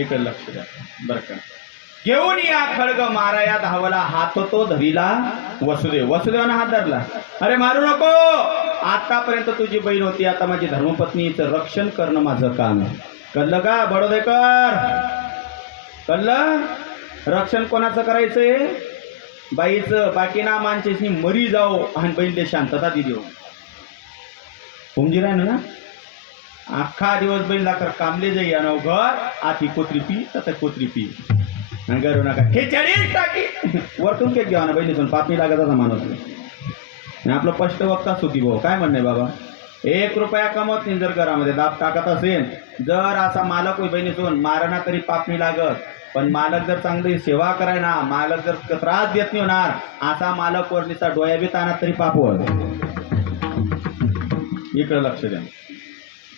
इकडे लक्ष द्या बरं का. घेऊन या खळग माराया धावला हात तो धरीला वसुदेव. वसुदेवानं हात धरला. अरे मारू नको, आतापर्यंत तुझी बहीण होती, आता माझी धर्मपत्नीचं रक्षण करणं माझं काम आहे. कळलं का बडोदेकर? कळलं? रक्षण कोणाचं करायचंय? बाईचं. बाकी ना माणसाची मरी जाओ आणि बहीणले शांतता दिली हो. समजी राहिलं ना? अख्खा दिवस बैल लाकर कामले जाई आणि घर आती कोत्री पी तर कोत्री पी आणि करू नका खिचडी टाकी वरतून केक घ्या ना बहिणीतून पापणी लागत असा माणूस आणि आपलं स्पष्ट वक्ता सुखी भाऊ काय म्हणणे बाबा. 1 रुपया कमवत नाही जर घरामध्ये दाब टाकत असेल, जर असा मालक होई बहिणीतून मारणा तरी पापणी लागत, पण मालक जर चांगली सेवा कराय ना, मालक जर त्रास देत नाही होणार, असा मालक वरणीचा डोया बी तानात तरी पापवर. इकडे लक्ष द्या.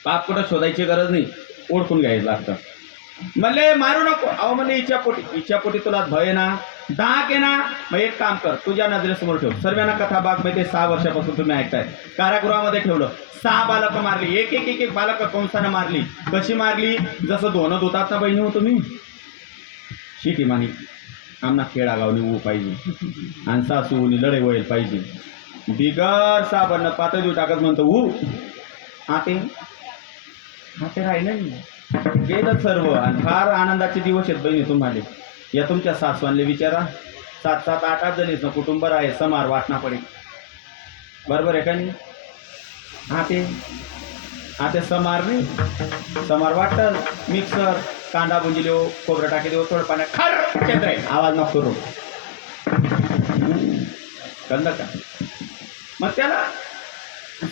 पाप कुठं शोधायची गरज नाही, ओळखून घ्यायचं लागतं. म्हणले मारू नको. अहो म्हणले इच्छापोटी तुला भय ना, डाक आहे ना, मग एक काम कर, तुझ्या नजरेसमोर ठेव. सर्वांना कथा बाग माहिती 6 वर्षापासून तुम्ही ऐकताय. कारागृहामध्ये ठेवलं. 6 बालकं मारली. एक बालक कंसानं मारली. कशी मारली? जसं धोनं धुतात ना बहिणी हो तुम्ही, शिटी मानी आमना खेळा गावनी ऊ पाहिजे आणि सासूनी लढे वळेल पाहिजे. बिगर साबण पातळ देऊ टाकत म्हणतो ऊ हाते राहिले गेलं सर्व. आणि फार आनंदाचे दिवस आहेत बहिणी तुम्हाला. या तुमच्या सासवानले विचारा. 7-7, 8-8 जणीच कुटुंब आहे, समार वाटणा पडेल. बरोबर आहे का नाही? हाते समार नाही, समार वाटत मिक्सर कांदा बुंजी देऊ, खोबरं टाकी देऊ, थोडं पाण्यात खर केंद्र आवाज नको करू. कळलं का? मग त्याला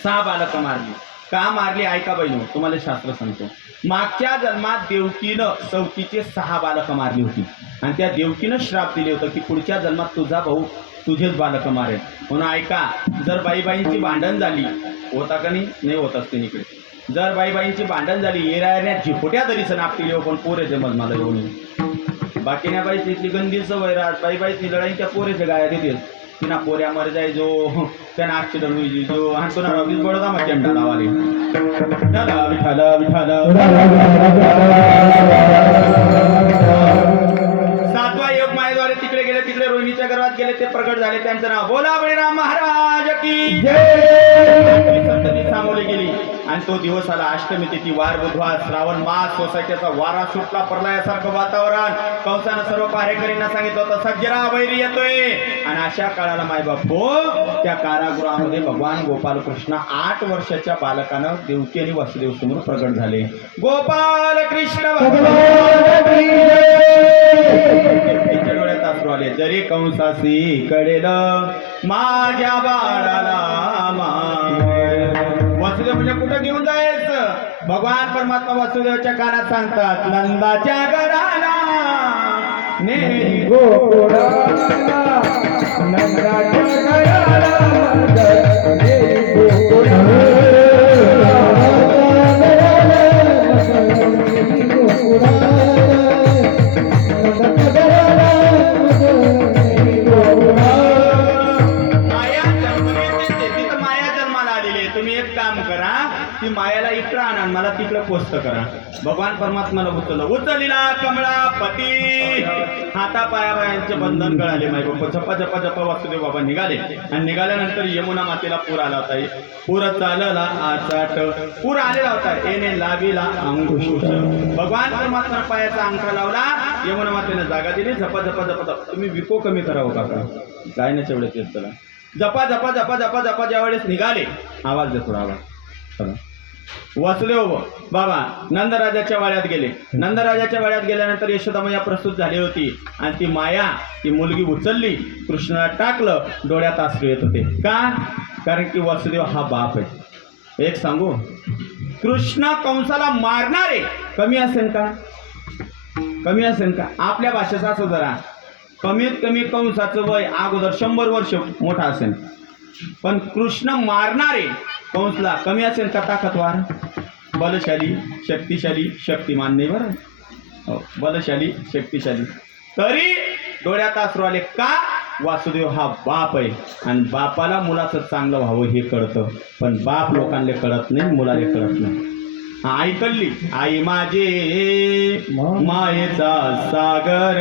6 बालकं मारली. का मारली ऐका बहिणी, तुम्हाला शास्त्र सांगतो. मागच्या जन्मात देवकीनं सवतीचे 6 बालकं मारली होती आणि त्या देवकीनं श्राप दिले होतं की पुढच्या जन्मात तुझा भाऊ तुझेच बालकं मारेल. म्हणून ऐका, जर बाईबाईंची भांडण झाली, होता का नाही होत असते इकडे, जर बाईबाईंची भांडण झाली, येऱ्या झिपोट्या तरीच नापतील येऊ, पण पोरेचे मज मला येऊन. बाकी नाही बाई तिथली गंदी सवय राहत. बाईबाईची लढाईच्या पोरेचे गाया देतील. तिना पोऱ्या मर जाय जो त्यांना ॲक्सिडंट होईल जो आणि तुला रवीज बडोदा मग चंडा लावाले. विठाला विठाला 7वा योग मायेद्वारे तिकडे गेले. तिकडे रोहिणीच्या गर्भात गेले. ते प्रगट झाले. त्यांचं नाव बोला बळीराम महाराज की जय. संतती सामोरी गेली आणि तो दिवस आला अष्टमी तिथी, वार बुधवार, श्रावण मास. सोसायटीचा वारा सुटला, प्रलयासारखं वातावरण. कंसानं सर्व पारेकरींना सांगितलं होतं सज्जरा वैरी येतोय. आणि अशा काळाला मायबाप त्या कारागृहामध्ये भगवान गोपाल कृष्ण 8 वर्षाच्या बालकानं देवकी आणि वासुदेव समोर प्रगट झाले. गोपाल कृष्ण डोळ्यात अश्रू आले. जरी कंसासी कळेल माझ्या बाळाला वासुदेव म्हणजे कुठं घेऊन जायचं? भगवान परमात्मा वासुदेवाच्या कानात सांगतात नंदाच्या घराला ने गोकुळाला, नंदाच्या घराला ती मायाला इकडं आणा आणि मला तिकडं पोस्ट करा. भगवान परमात्माला उचलला कमळापती. हातापायाबायांचे बंधन कळाले. माय बाप झप्पा झप्पा झप्पा वासुदेव बाबा निघाले आणि निघाल्यानंतर यमुना मातेला पूर आला होता. पूर चालला आचाट. पूर आलेला होता. येणे लावीला अंकुश. भगवान परमात्मा पायाचा अंगठा लावला. यमुना मातेने जागा दिली. झपा झपा झपा. तुम्ही विको कमी करावं काका, काय नाही तेवढे तेच. चला झपा झपा झपा झपा झपा ज्यावेळेस निघाले. आवाज दे थोडा आवाज. चला वासुदेव बाबा नंदराजाच्या वाड्यात गेले. नंदराजाच्या वाड्यात गेल्यानंतर यशोदामय्या प्रस्तुत झाली होती आणि ती माया ती मुलगी उचलली, कृष्णाला टाकलं. डोळ्यात अश्रू येत होते. का? कारण की वासुदेव हा बाप आहे. एक सांगू, कृष्ण कंसाला मारणारे कमी असेल का? कमी असेल का? आपल्या भाषेचा असं जरा कमीत कमी कंसाचं वय अगोदर 100 वर्ष मोठा असेल, पण कृष्ण मारणारे कंसला कमी असेल का ताकदवार? बलशाली, शक्तिशाली, शक्तिमान नाही बरं. हो, बलशाली, शक्तिशाली. तरी डोळ्यात अश्रू आले. का? वासुदेव हा बाप आहे आणि बापाला मुलाचं चांगलं व्हावं हे कळतं, पण बाप लोकांना कळत नाही, मुलाला कळत नाही. आई कळली. आई माझे मायेचा सागर.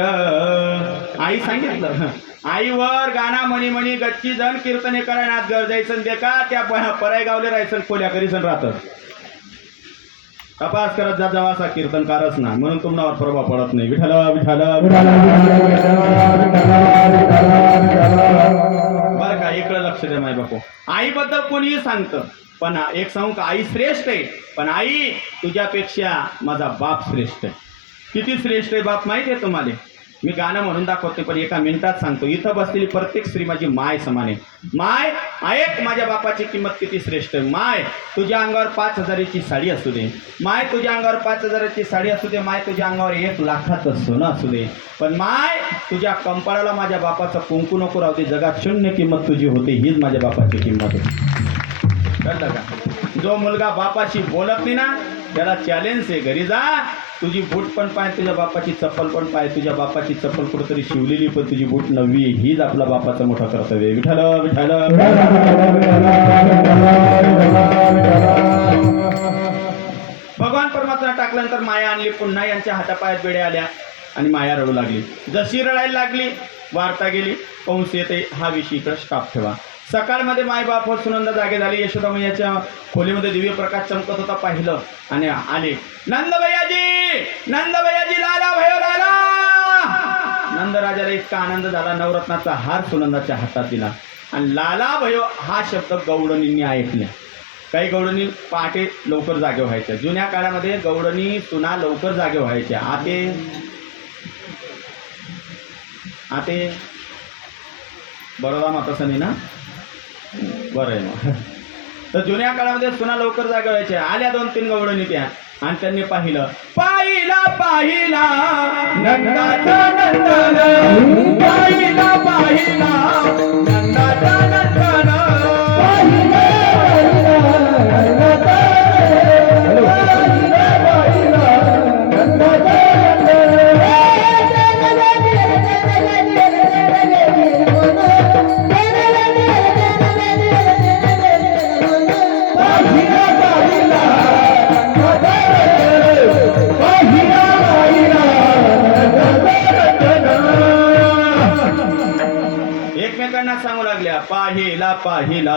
आई सांगितलं. आईवर गाणा म्हणी म्हणी गच्ची जण कीर्तने करायनात गरजायचं दे का त्या पराय गावले राहायचं खोल्या करीसन राहतं. तपास करत जा जावा असा कीर्तनकारच ना, म्हणून तुम्हाला प्रभाव पडत नाही. विठ्ठल विठ्ठल बरं का, इकडे लक्ष द्या माय बापू. आईबद्दल कोणीही सांगतं, पण एक सांगू का, आई श्रेष्ठ आहे, पण आई तुझ्यापेक्षा माझा बाप श्रेष्ठ आहे. किती श्रेष्ठ आहे बाप माहिती आहे तुम्हाला? मी गाणं म्हणून दाखवते पण एका मिनिटात सांगतो. इथं बसलेली प्रत्येक स्त्री माझी माय समान आहे. माय ऐक, माझ्या बापाची किंमत किती श्रेष्ठ आहे. माय तुझ्या अंगावर 5,000ची साडी असू दे, माय तुझ्या अंगावर 5,000ची साडी असू दे, माय तुझ्या अंगावर 1 लाखाचं सोनं असू दे, पण माय तुझ्या कंपाळाला माझ्या बापाचं कुंकू नको राहू दे. जगात 0 किंमत तुझी होते, हीच माझ्या बापाची किंमत आहे. कळलं का? जो मुलगा बापाशी बोलत नाही ना त्याला चॅलेंज आहे, घरी जा, तुझी बूट पण पाय, तुझ्या बापाची चप्पल पण पाय. तुझ्या बापाची चप्पल कुठेतरी शिवलेली पण तुझी बूट नववी. हीच आपला बापाचं मोठं कर्तव्य. विठ्ठल विठ्ठल. भगवान परमात्मा टाकल्यानंतर माया आणली. पुन्हा यांच्या हातापायात बेड्या आल्या आणि माया रडू लागली. जशी रडायला लागली वार्ता गेली. कंस येते. हा विषय इकडे स्टॉप ठेवा. सकाळमध्ये मायबाप सुनंदा जागे झाली. यशोदामय्याच्या खोलीमध्ये दिव्य प्रकाश चमकत होता. पाहिलं आणि आले. नंदभैयाजी, नंदभैयाजी, लाला भयो लाला. नंदराजाला इतका आनंद झाला. नवरत्नाचा हार सुनंदाच्या हातात दिला आणि लाला भयो हा शब्द गवळणींनी ऐकले. काही गवळणी पहाटे लवकर जागे व्हायच्या. जुन्या काळामध्ये गवळणी सुना लवकर जागे व्हायच्या. आते बरोदा मातासनी ना बरं आहे मग. तर जुन्या काळामध्ये सुना लवकर जागा व्हायच्या. आल्या 2-3 गवळणी त्या आणि त्यांनी पाहिलं. पाहिला पाहिला नंदाचा नंदन, पाहिला पाहिला नंदाचा नंदन, सांगू लागल्या. पाहिला पाहिला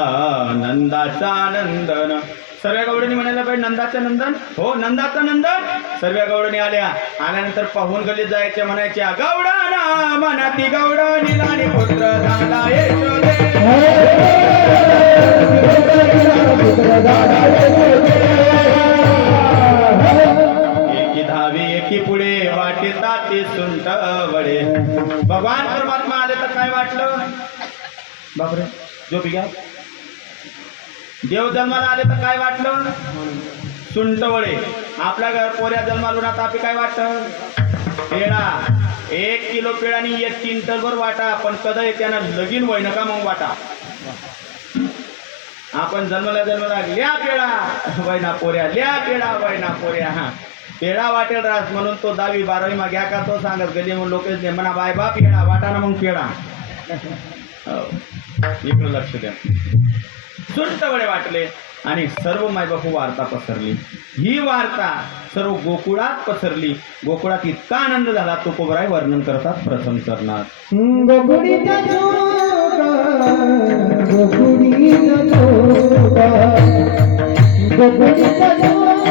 नंदाचा नंदन. सर्व गवळणी म्हणायला पाहिजे नंदाचं नंदन. हो नंदाचं नंदन. सर्व गवळणी आल्यानंतर पाहून गल्लीत जायच्या. म्हणायच्या गवळणा मनाती गवळणीला आणि पुत्र झाला यशोदे. एकी धावी एकी पुढे वाटे ताते सुंट वडे. भगवान परमात्मा आले तर काय वाटलं? बापरे जो बिघा देव जन्माला आले तर काय वाटलं? सुंटवळे. आपल्या घर पोऱ्या जन्माला ना तापी काय वाटतं? पेढा. 1 किलो पेढानी 1 क्विंटलवर वाटा. पण कधी त्यानं लगीन होय नका मग वाटा. आपण जन्माला ल्या पेढा वैना पोऱ्या, ल्या पेढा वैना पोऱ्या. हा पेढा वाटेल रास म्हणून तो 10वी 12वी मा घ्या का तो सांगत गली म्हणून लोक म्हणा बाय बा पेढा वाटा ना मग पेढा. इकडं लक्ष द्या. सुंटवळे वाटले. आणि सर्व मायबापू वार्ता पसरली. ही वार्ता सर्व गोकुळात पसरली. गोकुळात इतका आनंद झाला तुकोबराय वर्णन करतात प्रथम चरणात. गोकुळीचा चोका, गोकुळीचा चोका, गोकुळीचा चोका,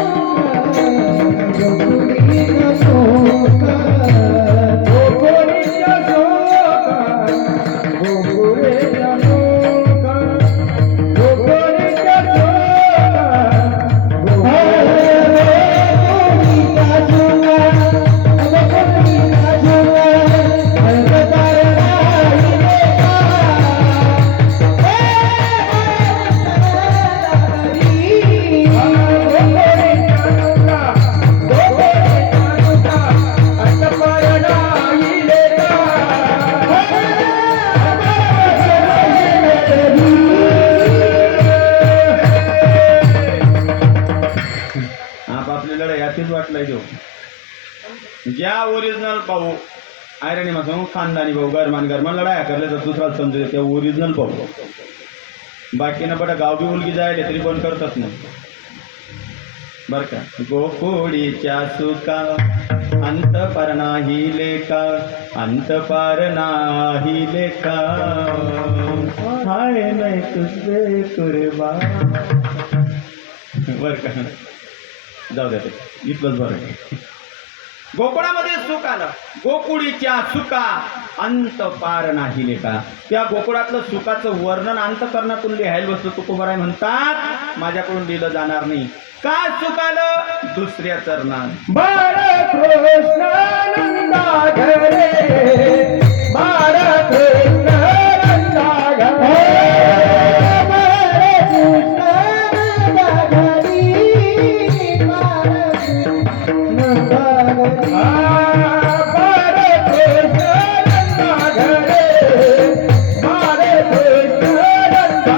गोकुळीचा चोका, गोकुळीचा चोका, गोकुळीचा चोका, गोकुळीचा चोका, गोकुळीचा आपापली लढाई याचीच वाटलाय देऊ. ज्या ओरिजिनल भाऊ आयरणी मासून खानदानी भाऊ गरमान गरमान लढाया करले तर दुसरा समजू त्या ओरिजिनल भाऊ. बाकीनं बडा गाव बी उलगी जायले तरी पण करतच नाही बर का. गोकुळीच्या सुका अंत पार नाही लेखा, अंत पार नाही लेखा, हाय नाही तुझे कुर्बा. बर का जाऊ द्या ते इथलंच बरं आहे. गोकुळामध्ये सुख आलं. गोकुळीच्या सुखा अंत पार नाही लेखा. त्या गोकुळातलं सुखाचं वर्णन अंतकरणातून लिहायला बसतो तुकोबराय म्हणतात माझ्याकडून लिहिलं जाणार नाही. काय सुख आलं दुसऱ्या चरणात. बाळकृष्णानंदा घरे, बाळकृष्णानंदा घरे, बाळकृष्णानंदा घरी, बाळकृष्णानंदा घरी, बाळकृष्णानंदा घरे, बाळकृष्णानंदा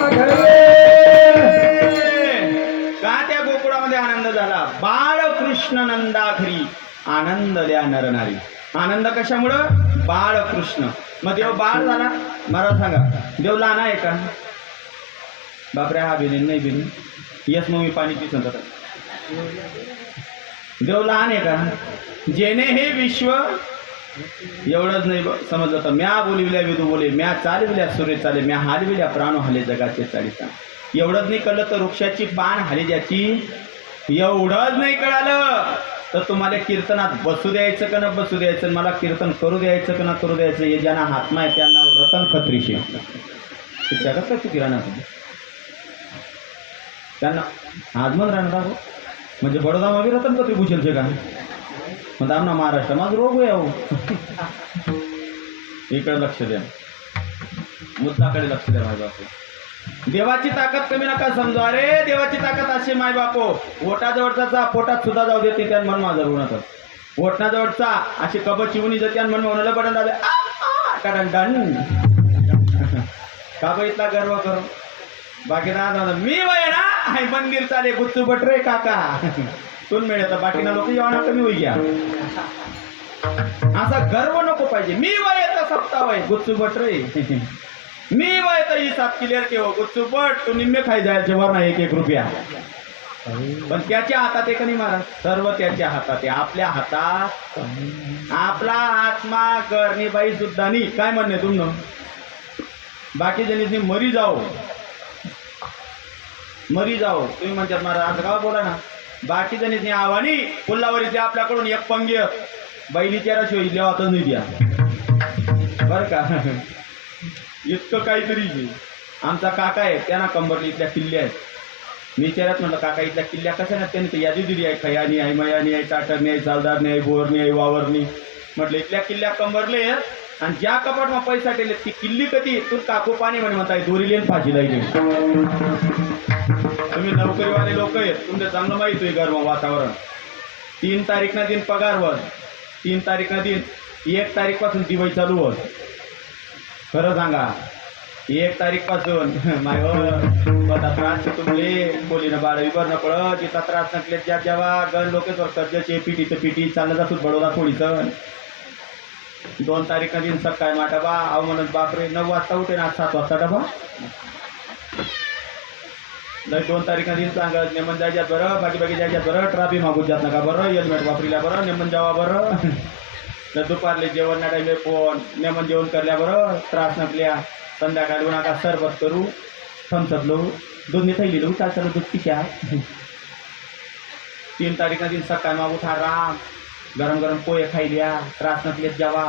घरे, नंदाघरी आनंदल्या नरनारी. आनंद कशामुळं बाळकृष्ण. मग देव बाळ झाला. मला सांगा देव लहान आहे का. बापरे हा बिनीन नाही बिनीन यस मग मी पाणी पिसन जात. देव लहान आहे का. जेने हे विश्व एवढंच नाही समजलं तर म्या बोलिवल्या विदू बोले, म्या चालविल्या सूर्य चाले, म्या हालविल्या प्राण हाले जगाचे चालिता. एवढंच नाही कळलं तर वृक्षाची पान हाली ज्याची. एवढंच नाही कळालं तर तुम्हाला कीर्तनात बसू द्यायचं का न बसू द्यायचं, मला कीर्तन करू द्यायचं का न करू द्यायचं. हे ज्यांना हातमा आहे त्यांना रतन खत्रीशी जगात काय चुकी राहणार त्यांना आजमन राहणार म्हणजे बडोदामा बी रतन खत्री भूषेल का म्हणता आमना महाराष्ट्र माझं रोग आहे अहो. इकडे लक्ष द्या, मुद्दाकडे लक्ष द्या माझ्या बापू. देवाची ताकद कमी नका समजू. अरे देवाची ताकद अशी माय बापो ओटाजवळचा पोटात सुद्धा जाऊ देते त्यान मन माझं रुणात. ओटणाजवळचा अशी कब चिवणी जाते आणि मन म्हणाला बटन दाबे कारण डन का बघितला गर्व करू. बाकी ना मी वय ना हाय मंदिर चाले गुच्चू बट रे काका तून मिळत बाकीना लोक येऊन कमी होई घ्या. असा गर्व नको पाहिजे. मी वय तर सप्ता वय गुच्चू बट रे. मी वय तर ही 7 क्लिअर केव गुच्चू बट तू निम्मे खाई जायचे वर नाही 1-1 रुपया. पण त्याच्या हातात आहे का नाही महाराज. सर्व त्याच्या हातात आहे. आपल्या हातात आपला आत्मा करणी बाई सुद्धा नाही. काय म्हणणे तुमनं बाकी जणी मरी जाओ मरी जाओ तुम्ही म्हणतात महाराज असं का बोला ना. बाकी जणी आव्हानी पुल्लावरीचे आपल्याकडून एक पंग्य बैली 1300 लेवातच नाही द्या बर का. इतकं काहीतरी. आमचा काका आहे त्यांना कंबरली इथल्या किल्ल्या आहेत. मी विचारत म्हटलं काका इथल्या किल्ल्या कशा ना त्यांनी ते यादी दिली आहे. खयानी आहे, मयानी आहे, टाटरनी आहे, चालदारनी आहे, बोरनी आहे, वावरनी. म्हटलं इथल्या किल्ल्या कंबरले आणि ज्या कपाटमा पैसा टेले ती किल्ली कधी तू काकू पाणी म्हणे म्हणताय दोरी लेन फाशी लाईली. तुम्ही नोकरीवाले लोक आहेत, तुमचं चांगलं माहिती आहे गरम वातावरण. 3 तारीखना दिन पगार वर, 3 तारीखना दिन 1 तारीख पासून दिवाळी चालू होत. खरं सांगा 1 तारीख पासून माय त्रास तुमले कोलीनं बाळवी भरणं पडत तिचा त्रास नकले ज्या जेव्हा गण लोक कर्जाचे पिटीचं पिटी चालत असू बडोदा थोडीचं. 2 तारीख दिन सकाळी मा डबा अहो म्हणत बापरे 9 वाजता उठे ना 7 वाजता डबा. 2 तारीख दिन सांगत नेमन जायच्यात बरं बाकी बाकी जायच्यात बरं ट्राफी मागून जात नका बरं हेल्मेट वापरल्या बरं नेमन जावा बरं. तर दुपारले जेवण ना टाईमे फोन नेमन जेवण करल्या बरं त्रास नकल्या. संध्याकाळी नका सरबत करू थम्सअप लो दोन्ही थैली लो चालू दूध पिशा. 3 तारीख दिन सकाळी माग उठा राम गरम गरम पोहे खायल्या त्रास नकलेत जावा.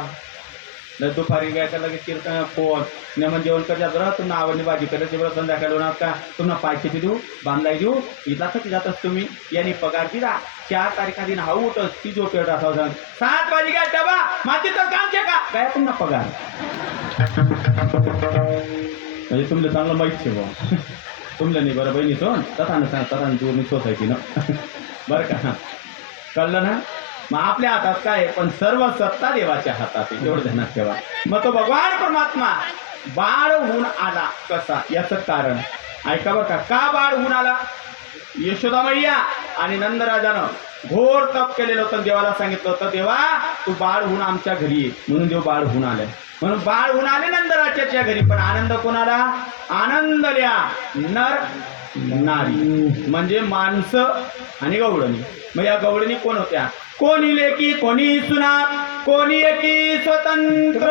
दुपारी घ्यायचं लगेच कीर्तन फोन नेमन जेवण करतात बरं तुम्हाला आवडली भाजी करायची बरं संध्याकाळी होणार का तुम्हाला पायचे देऊ बांधलाय देऊ इथलाच जातच तुम्ही यांनी पगार दिला. 4 तारीखा दिन हा उठच ती जो पेट असा 7 वाजे काय डबा मातीचं काम छे का काय तुम्हाला पगार म्हणजे तुमले चांगलं माहीत छे बा तुमले नाही बरं बहिणी सोन तथा न सांग तथा जोडणी सोसायटी ना बरं का कळलं ना. मग आपल्या हातात काय पण सर्व सत्ता देवाच्या हातात आहे एवढं ध्यानात ठेवा. मग तो भगवान परमात्मा बाळ होऊन आला कसा याचं कारण ऐका बरं का बाळ होऊन आला. यशोदा मैया आणि नंदराजानं घोर तप केलेलं होतं. देवाला सांगितलं होतं देवा तू बाळ होऊन आमच्या घरी ये म्हणून देव बाळ होऊन आले म्हणून बाळ होऊन आले नंदराजाच्या घरी. पण आनंद कोणाला आनंदल्या नर नारी म्हणजे माणसं आणि गवळणी. मग या गवळणी कोण होत्या कोणी लेकी कोणी सुना कोणी एकी स्वतंत्र.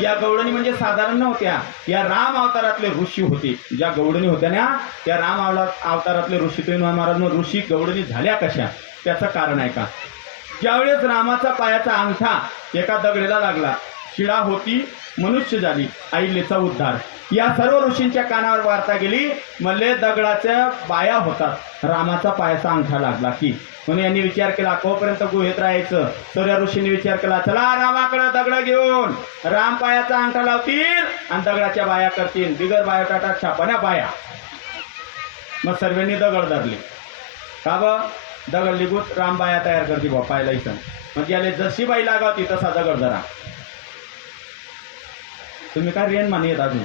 या गवळणी म्हणजे साधारण नव्हत्या या राम अवतारातले ऋषी होते. ज्या गवळणी होत्या ना त्या राम अवतारातले ऋषी. तुम्ही महाराज ऋषी गवळणी झाल्या कशा त्याचं कारण आहे का. ज्यावेळेस रामाचा पायाचा अंगठा एका दगडेला लागला शिळा होती मनुष्य झाली आईलेचा उद्धार. या सर्व ऋषींच्या कानावर वार्ता गेली मल्ले दगडाच्या बाया होतात रामाचा पायाचा अंगठा लागला की. म्हणून यांनी विचार केला कोपर्यंत गुहेत राहायचं. तर या ऋषींनी विचार केला चला रामाकडे दगड घेऊन राम पायाचा अंगठा लावतील आणि दगडाच्या बाया करतील बिगर बायोटाटा छापण्या बाया. मग सर्वांनी दगड धरले का ब दगड लिगूत राम बाया तयार करते बा पायला इथं. म्हणजे याला जशी बाई लागावती तसा दगड धरा. तुम्ही काय रेन मानी येत अजून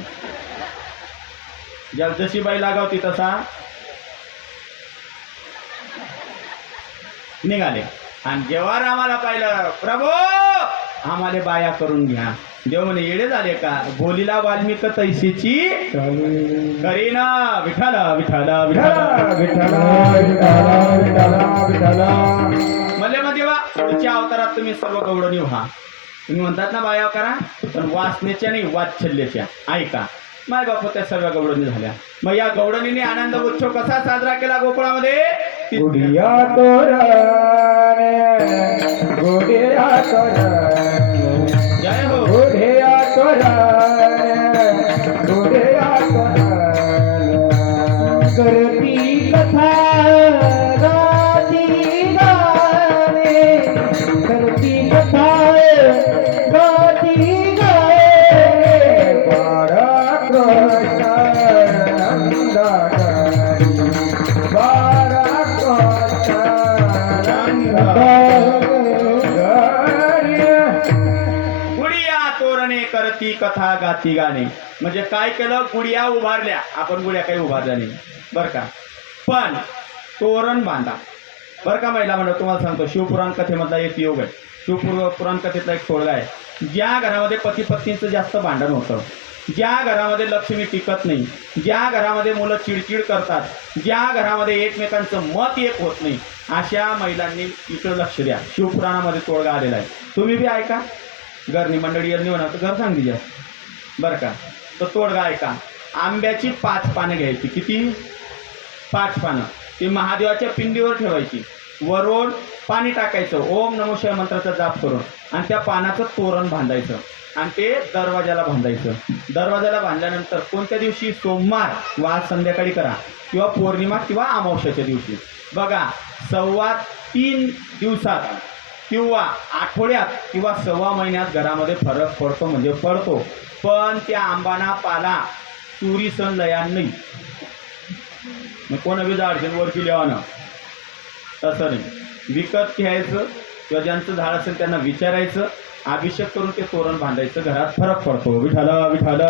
ज्याला जशी बाई लागावती तसा निघाले. आणि जेव्हा रामाला पाहिलं प्रभू आम्हाला बाया करून घ्या. देव म्हणे येडे झाले का बोलीला वाल्मिक तैसीची करीन विठाल विठाल विठाल म्हणले मग देवा तुमच्या अवतारात तुम्ही सर्व गवळणी व्हा. तुम्ही म्हणतात ना बाया करा पण वासनेच्या नाही वात्सल्याच्या. ऐका माय बाप त्या सर्व गवळणी झाल्या. मग या गवळणीने आनंद उत्सव कसा साजरा केला गोकुळामध्ये. गुडिया तोरण गुडिया तोरण जय हो गुडिया तोरण गुडिया तोरण करती कथा गाती गाणे करती कथा गाती गाणे बारा कृष्ण बारा गुडिया तोरणे करती कथा गाती गाणे. म्हणजे काय केलं गुडिया उभारल्या आपण गुड्या काही उभारल्या नाही बरं का पण तोरण बांधा बरं का. महिला म्हणून तुम्हाला सांगतो शिवपुराण कथेमधला एक योग आहे. शिवपुराण कथेतला एक तोडगा आहे. ज्या घरामध्ये पती पत्नीचं जास्त भांडण होतं ज्या घरामध्ये लक्ष्मी टिकत नाही ज्या घरामध्ये मुलं चिडचिड करतात ज्या घरामध्ये एकमेकांचं मत एक होत नाही अशा महिलांनी इकडं लक्ष द्या. शिवपुराणामध्ये तोडगा आलेला आहे. तुम्ही बी ऐका घरनी मंडळी यांनी म्हणा तर घर सांग दिल्या बरं का. तर तोडगा ऐका. आंब्याची 5 पानं घ्यायची. किती 5 पानं. ती महादेवाच्या पिंडीवर ठेवायची. वरून पाणी टाकायचं ओम नमो शिवाय मंत्राचा जाप करून आणि त्या पानाचं तोरण बांधायचं आणि ते दरवाजाला बांधायचं. दरवाजाला बांधल्यानंतर कोणत्या दिवशी सोमवार वा संध्याकाळी करा किंवा पौर्णिमा किंवा अमावस्याच्या दिवशी बघा 3.25 दिवसात किंवा आठवड्यात किंवा सव्वा महिन्यात घरामध्ये फरक पडतो म्हणजे पडतो. पण त्या आंबाना पाला चोरी सण लयान नाही. मग कोण बी झाडशील वरची लेवानं तसं नाही. विकत घ्यायचं किंवा ज्यांचं झाड असेल त्यांना विचारायचं, अभिषेक करून ते तोरण बांधायचं, घरात फरक पडतो. विठाल विठाल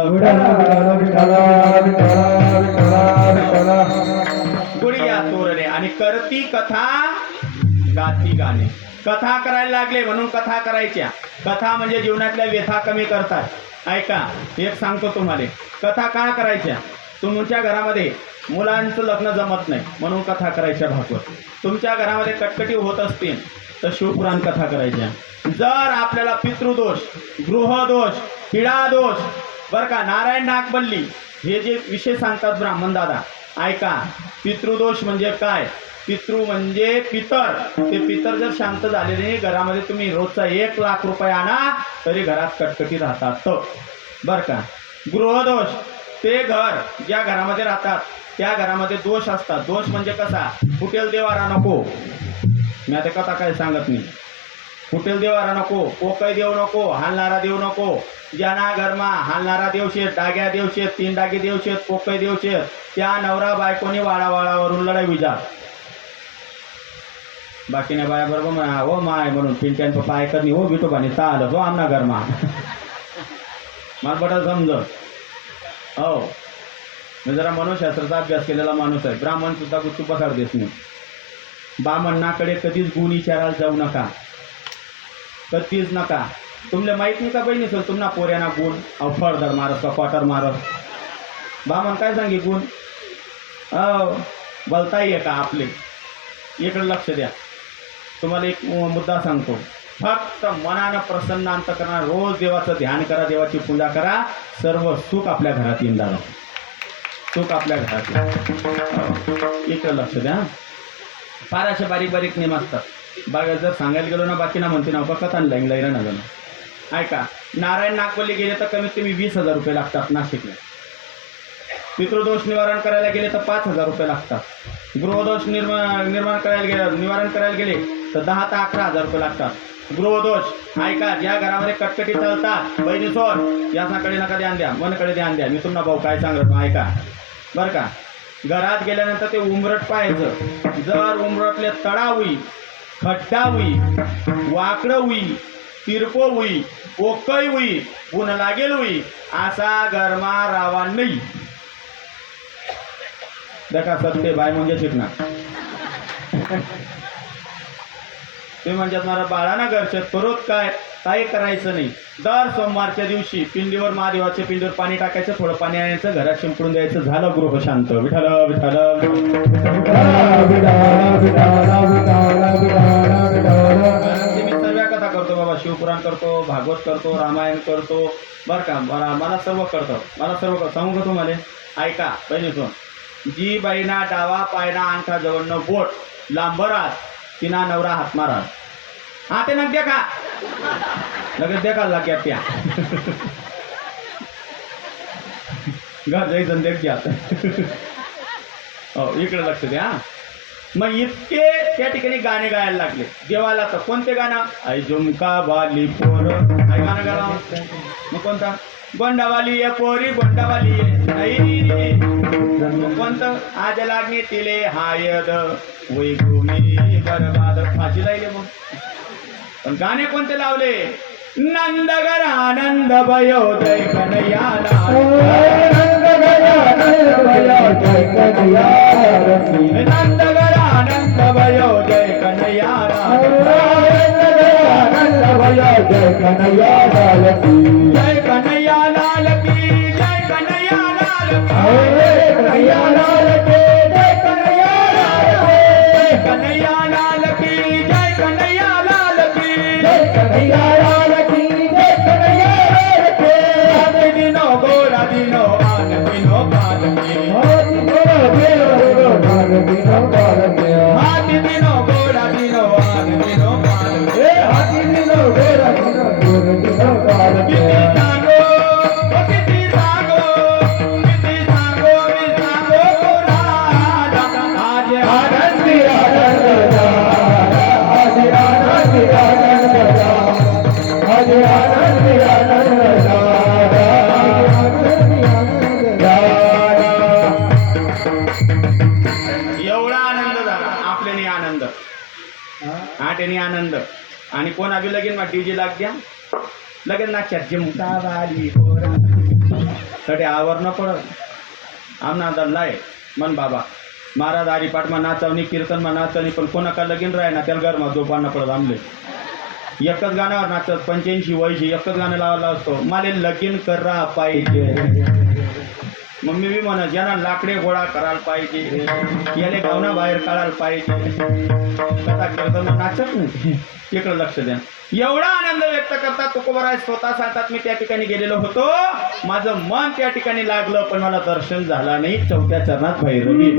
गुढिया तोरणे. आणि करती कथा गाती गाणे. कथा करायला लागले म्हणून कथा करायच्या. कथा म्हणजे जीवनातल्या व्यथा कमी करतात. ऐका, एक सांगतो तुम्हाला, कथा का करायच्या. तुमच्या घरामध्ये मुलांचं लग्न जमत नाही म्हणून कथा करायच्या भागवत. तुमच्या घरामध्ये कटकटी होत असतील तर शिवपुराण कथा करायच्या. जर आपल्याला पितृदोष, गृहदोष, पीडादोष, बरं का, नारायण नागबल्ली हे जे विषय सांगतात ब्राह्मण दादा, ऐका. पितृदोष म्हणजे काय? पितृ म्हणजे पितर. ते पितर जर शांत झाले नाही, घरामध्ये तुम्ही रोजचा 1 लाख रुपये आणा तरी घरात कटकटी राहतात, बरं का. गृहदोष, ते घर ज्या घरामध्ये राहतात त्या घरामध्ये दोष असतात. दोष म्हणजे कसा? फुटेल देवारा नको. मी आता कथा काय सांगत नाही. फुटेल देवारा नको, पोकई देऊ नको, हालणारा देऊ नको. ज्यांना घरमा हालणारा देव शेत, डाग्या देव शेत, 3 डागे देव शेत, पोकई देव शेत, त्या नवरा बायकोनी वाळावाळावरून लढाई विजार. बाकीने बाया बरोबर म्हणा हो माय म्हणून पिंट्यान पप्पा ऐकत नाही. हो बिटोबाने चालत हो आमना घरमा मला बटं समजत. हो, मी जरा मनोशास्त्राचा अभ्यास केलेला माणूस आहे. ब्राह्मण सुद्धा गुच्चू पसार देत नाही. ब्राह्मणाकडे कधीच गुण विचारायला जाऊ नका, कधीच नका. तुमले माहित नाही का बहिणी सर, तुम्हाला पोऱ्यांना गुण फळदर मारस का क्वार्टर मारस. ब्राह्मण काय सांगे गुण? बोलता ये का आपले. इकडे लक्ष द्या. तुम्हाला एक मुद्दा सांगतो. फक्त मनानं प्रसन्न अंतकरणानं रोज देवाचं ध्यान करा, देवाची पूजा करा, सर्व सुख आपल्या घरात येईल दादा. सुख आपल्या घरात येईल. इकडे लक्ष द्या. फार असे बारीक बारीक नियम असतात. बघा, जर सांगायला गेलो ना बाकी ना म्हणते ना का कथा लाईन लाईन ना गं. ऐका, नारायण नागवल्ली गेले तर कमीत कमी 20,000 रुपये लागतात नाशिकला. पितृदोष निवारण करायला गेले तर 5,000 रुपये लागतात. गृहदोष निवारण करायला गेले तर 10 ते 11,000 रुपये लागतात. गृहदोष, ऐका, ज्या घरामध्ये कटकटी चालतात बहिणी सोड, याच्याकडे नका ध्यान द्या, मनकडे ध्यान द्या. मी तुम्हाला भाऊ काय सांगतो ऐका, बरं का. घरात गेल्यानंतर ते उमरट पाहायचं. जर उमरटले तडा होई, खड्डा होई, वाकडं होई, तिरपो होई, पोकई होई, ऊन लागेल होई, असा गरमा रावा नाही. देखा सत्य बाय म्हणजे शिकणार. ते म्हणतात मला बाळाना घरच्यात परत काय काही करायचं नाही. दर सोमवारच्या दिवशी पिंडीवर महादेवाच्या पिंडीवर पाणी टाकायचं, थोडं पाणी आणायचं, घरात शिंपडून द्यायचं, झालं गृह शांत. विठाल विठाल मी सर्व कथा करतो बाबा. शिवपुराण करतो, भागवत करतो, रामायण करतो, बरं का. मला सर्व करतो, मला सर्व सांगू का तुम्हाला. ऐका बहिणीतून, जी बाईना डावा पायना अंगठा जवळनं बोट लांबरात तिना नवरा हात मारा. हा ते नग देखा लगेच देखा लाग्या त्या घर जायचं देख घ्या. हो, इकडे लक्ष द्या. मग इतके त्या ठिकाणी गाणे गायला लागले देवाला. तर कोणते गाणं? आई झुमका वाली पोर, आई गाणं गाला. मग कोणता? गोंडावाली ये पोरी गोंडावाली ये. कोणतं? आज लागणे तिले हायद वै भूमी बरबाद. फाशी लायले. मग पण गाणे कोणते लावले? नंदगर आनंद भयो जय कन्हैया लाल. नंदगर आनंद भयो जय कन्हैया लाल. जय कन्हैया लाल की, जय कन्हैया लाल की, कन्हैया लाल की, जय कन्हैया लाल की, कन्हैया लाल की, जय कन्हैया लाल की, जय कन्हैया लाल की, जय कन्हैया लाल की. आने दिनो गोरा दिनो आन दिनो काल के, हाथ दिनो गोरा दिनो आन दिनो काल के, हाथ दिनो गोरा दिनो काल के. आज आनंद आणि कोण आवी लगीन मा डीजे लाग द्या लगेच नाच्या जिमता वाली कडे आवर न पडत आमना दल्लाय मन बाबा महाराज हरिपाठमा नाचवणी कीर्तनमा नाचवणी पण कोणाका लगीन राह ना त्याला घरमा झोपांना पडत आमले एकच गाण्यावर नाचत 85 वर्षी एकच गाणं लावला असतो मला लगीन करा पाहिजे मग मी म्हणत ज्यांना लाकडे गोळा करायला पाहिजे याले गावना बाहेर काढायला पाहिजे कथा करताना नाचत नाही इकडे लक्ष द्या एवढा आनंद व्यक्त करतात तुकोबाराय स्वतः सांगतात मी त्या ठिकाणी गेलेलो होतो माझं मन त्या ठिकाणी लागलं पण मला दर्शन झालं नाही 4थ्या चरणात भैरवी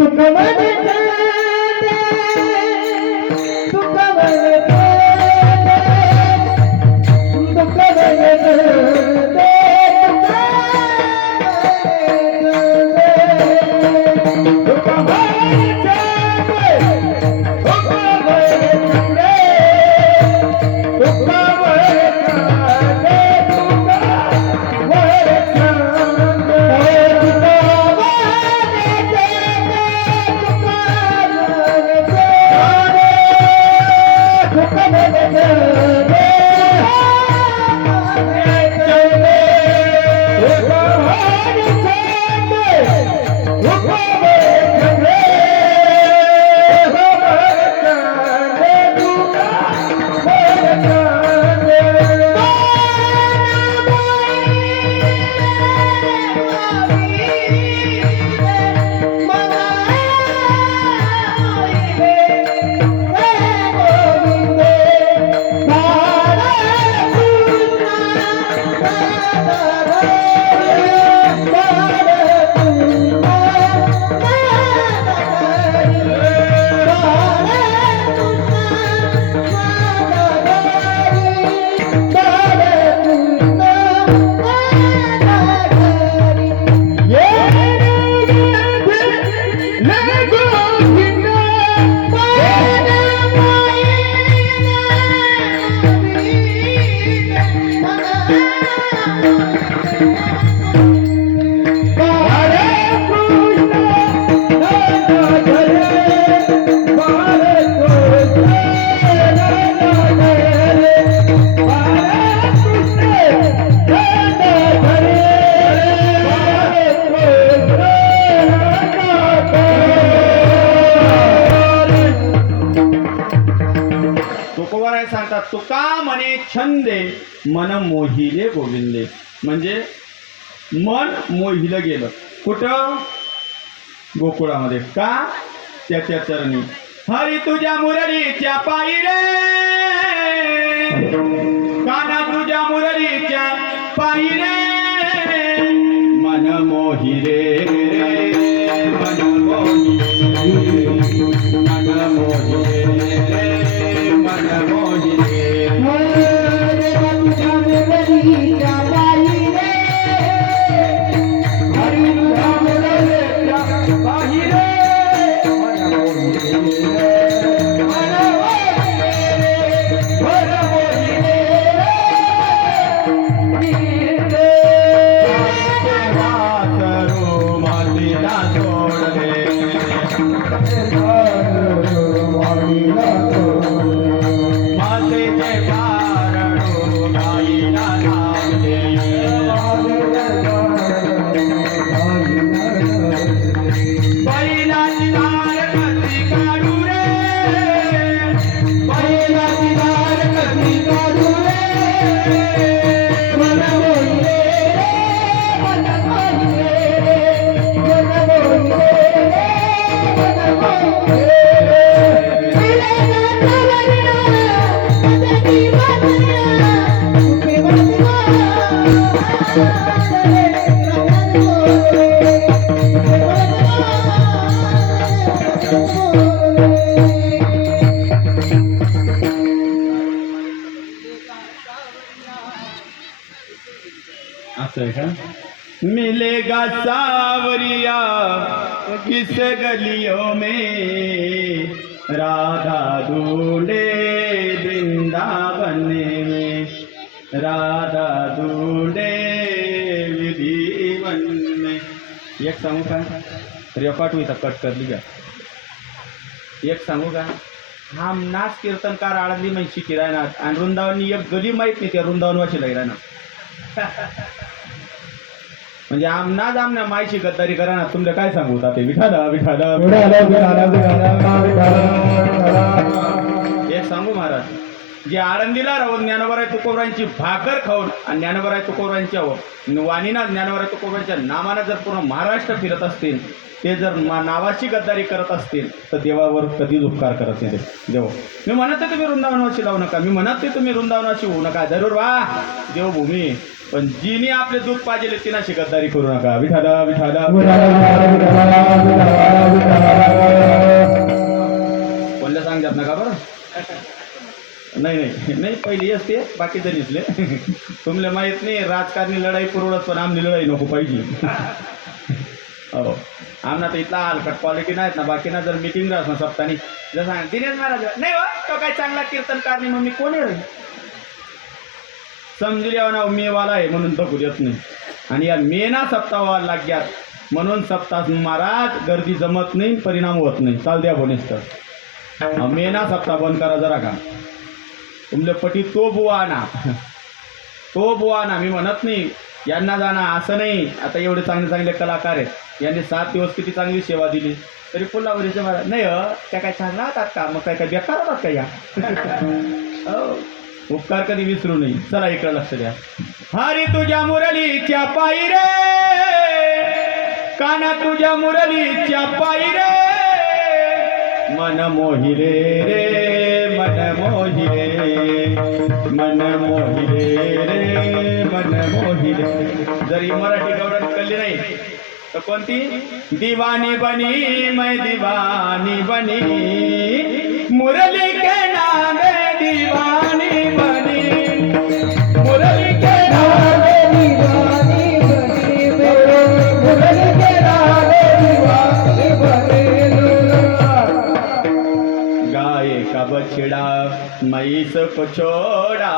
सांगतात तुका म्हणे छंदे मन मोहिले गोविंदे म्हणजे मन मोहिलं गेलं कुठं गोकुळामध्ये का त्याच्या चरणी हरी तुझ्या मुरलीच्या पायी रे काना तुझ्या मुरलीच्या पायी रे मन मोहिले मन मोहिले मन मोहिले मन मोहिले मिलेगा सावरिया किस गलियों में राधा ढूंढे वृंदावन में राधा ढूंढे विधिवन में एक सांगू का रेकॉर्ड हुई कट कर लिया एक सांगू का हा नाच कीर्तनकार आळंदी म्हणशी किरायनाथ आणि वृंदावनी एक गली माहीत नाही त्या वृंदावनवाशी राहिला म्हणजे आमनाच आमना मायची गद्दारी करा ना तुमले काय सांगू ते विठाला विठाला एक सांगू महाराज जे आळंदीला राहून ज्ञानोबराय तुकोबरांची भाकर खाऊन आणि ज्ञानोबराय तुकोबरांच्या वाणीना ज्ञानोबराय तुकोबरांच्या नावानं जर पूर्ण महाराष्ट्र फिरत असतील ते जर नावाची गद्दारी करत असतील तर देवावर कधीच उपकार करत नाही देव. मी म्हणत नाही तुम्ही वृंदावनाशी लावू नका, मी म्हणत नाही तुम्ही वृंदावनाशी होऊ नका, जरूर वा देवभूमी, पण जिने आपले दूध पाजेले तिनाशी गद्दारी करू नका. विठाला विठाला कोणल्या सांगतात नका बरं. नाही नाही नाही पहिली असते बाकी जणीतले तुमले माहीत नाही राजकारणी लढाई पुरवत पण आमनी लढाई नको पाहिजे. हो आमना तर इथला हलकट क्वालिटी नाहीत ना बाकी ना जर मिटिंग राहत ना सप्तानी जर सांग दिनेश महाराज नाही हो तो काय चांगला कीर्तनकार नाही मग मी कोण आहे समजून यावं ना मेवाला आहे म्हणून बघू देत नाही आणि या मेना सप्ताह लाग्यात म्हणून सप्ताह महाराज गर्दी जमत नाही परिणाम होत नाही. चाल द्या बोनीस तर मेना सप्ताह बंद करा जरा का तुमले पटी तो बुवा ना मी म्हणत नाही यांना जाणं असं नाही. आता एवढे चांगले चांगले कलाकार आहेत यांनी 7 दिवस किती चांगली सेवा दिली तरी पुलावरीचे महाराज नाही त्या काय चांगला होतात का मग काय बेकार होतात का या उपकार कधी विसरू नये. चला इकडे लक्ष द्या. हरी तुझ्या मुरलीच्या पायी रे काना तुझ्या मुरलीच्या पायी रे मन मोहिले रे मन मोहिले मन मोहिले रे मन मोहिले. जरी मराठी गवडण कळली नाही तर कोणती दीवानी बनी मैं दीवानी बनी मुरली के नाम दीवानी बनी मुरली के नाम दीवानी बनी मुरली के नाम दीवानी बनी. गाय का बछड़ा मैस को छोड़ा